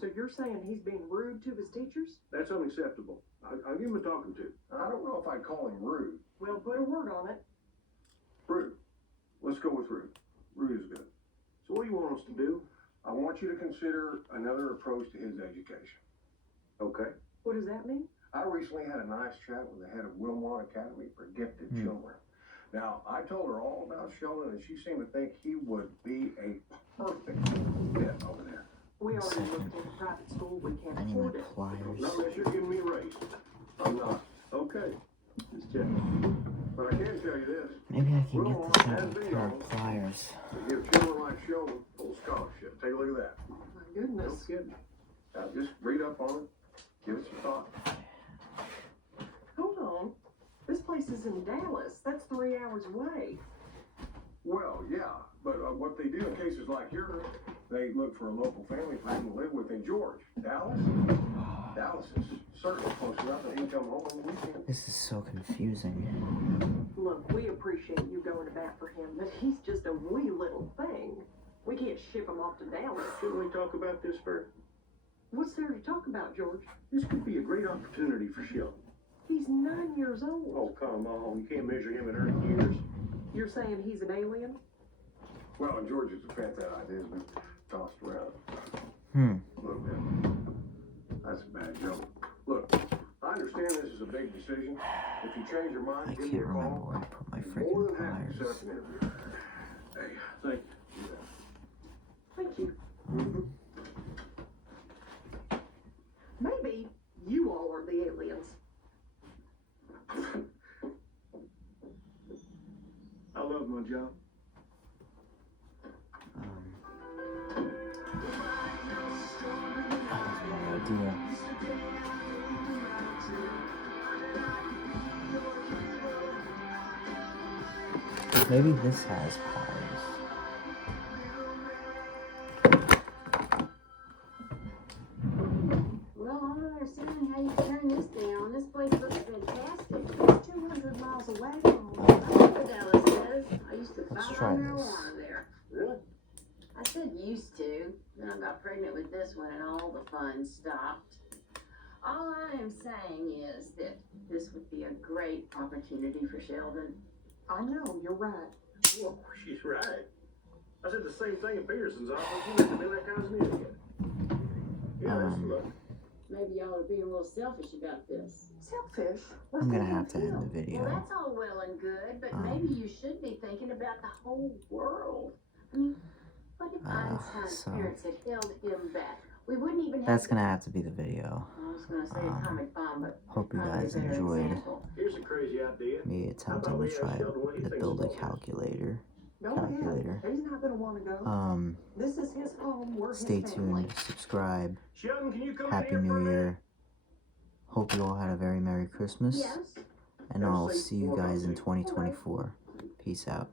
So you're saying he's being rude to his teachers? That's unacceptable. I'll give him a talking to. I don't know if I'd call him rude. Well, put a word on it. Rude. Let's go with rude. Rude is good. So what do you want us to do? I want you to consider another approach to his education. Okay. What does that mean? I recently had a nice chat with the head of Wilmot Academy for Gifted Children. Now, I told her all about Sheldon, and she seemed to think he would be a perfect fit over there. We already looked into private school. We can't I need afford my it. pliers. Not unless you're giving me a raise. I'm not. Okay. Just checking. But I can tell you this. Maybe I can get this out of a pair of pliers. To give children like Sheldon full scholarship. Take a look at that. My goodness. No kidding. Now, just read up on it. Give it some thought. Hold on. This place is in Dallas. That's 3 hours away. Well, yeah, but what they do in cases like yours, they look for a local family for him to live with in George. Dallas? Dallas is certainly close enough that he can come home on the weekend. This is so confusing. Look, we appreciate you going to bat for him, but he's just a wee little thing. We can't ship him off to Dallas. Shouldn't we talk about this first? What's there to talk about, George? This could be a great opportunity for Sheldon. He's 9 years old. Oh, come on. You can't measure him in early years. You're saying he's an alien? Well, in Georgia, Japan, that idea's been tossed around Hmm. a little bit. That's a bad joke. Look, I understand this is a big decision. If you change your mind, I give me can't a remember call. where I put my More freaking than happy to set pliers. up an interview. Hey, thank you. Thank you. Mm-hmm. Maybe you all are the aliens. I love my job. I have no idea. Maybe this has pliers. Well, I don't understand how you turn this down. This place looks fantastic. It's 200 miles away from home. I know what Dallas is. I used to Let's buy try this. marijuana there. Really? I said used to. Then I got pregnant with this one and all the fun stopped. All I am saying is that this would be a great opportunity for Sheldon. I know, you're right. Well, she's right. I said the same thing in Peterson's office. You never been that kind of idiot. Yeah, look. Maybe y'all are being a little selfish about this. Selfish. I'm gonna have to end the Well, video. that's all well and good, but maybe you should be thinking about the whole world. I mean, what if Einstein's so parents had held him back? We wouldn't even have. That's gonna have to be the video. I was gonna say atomic bomb, but Hope you probably guys a better enjoyed example. Here's a crazy idea. me attempting to try to build a calculator. Go ahead. He's not gonna want to go. This is his home. We're Stay his family. tuned, subscribe. Sheldon, can you come Happy in here for a New minute? Year. Hope you all had a very Merry Christmas. Yes. And I'll see you guys in 2024. Peace out.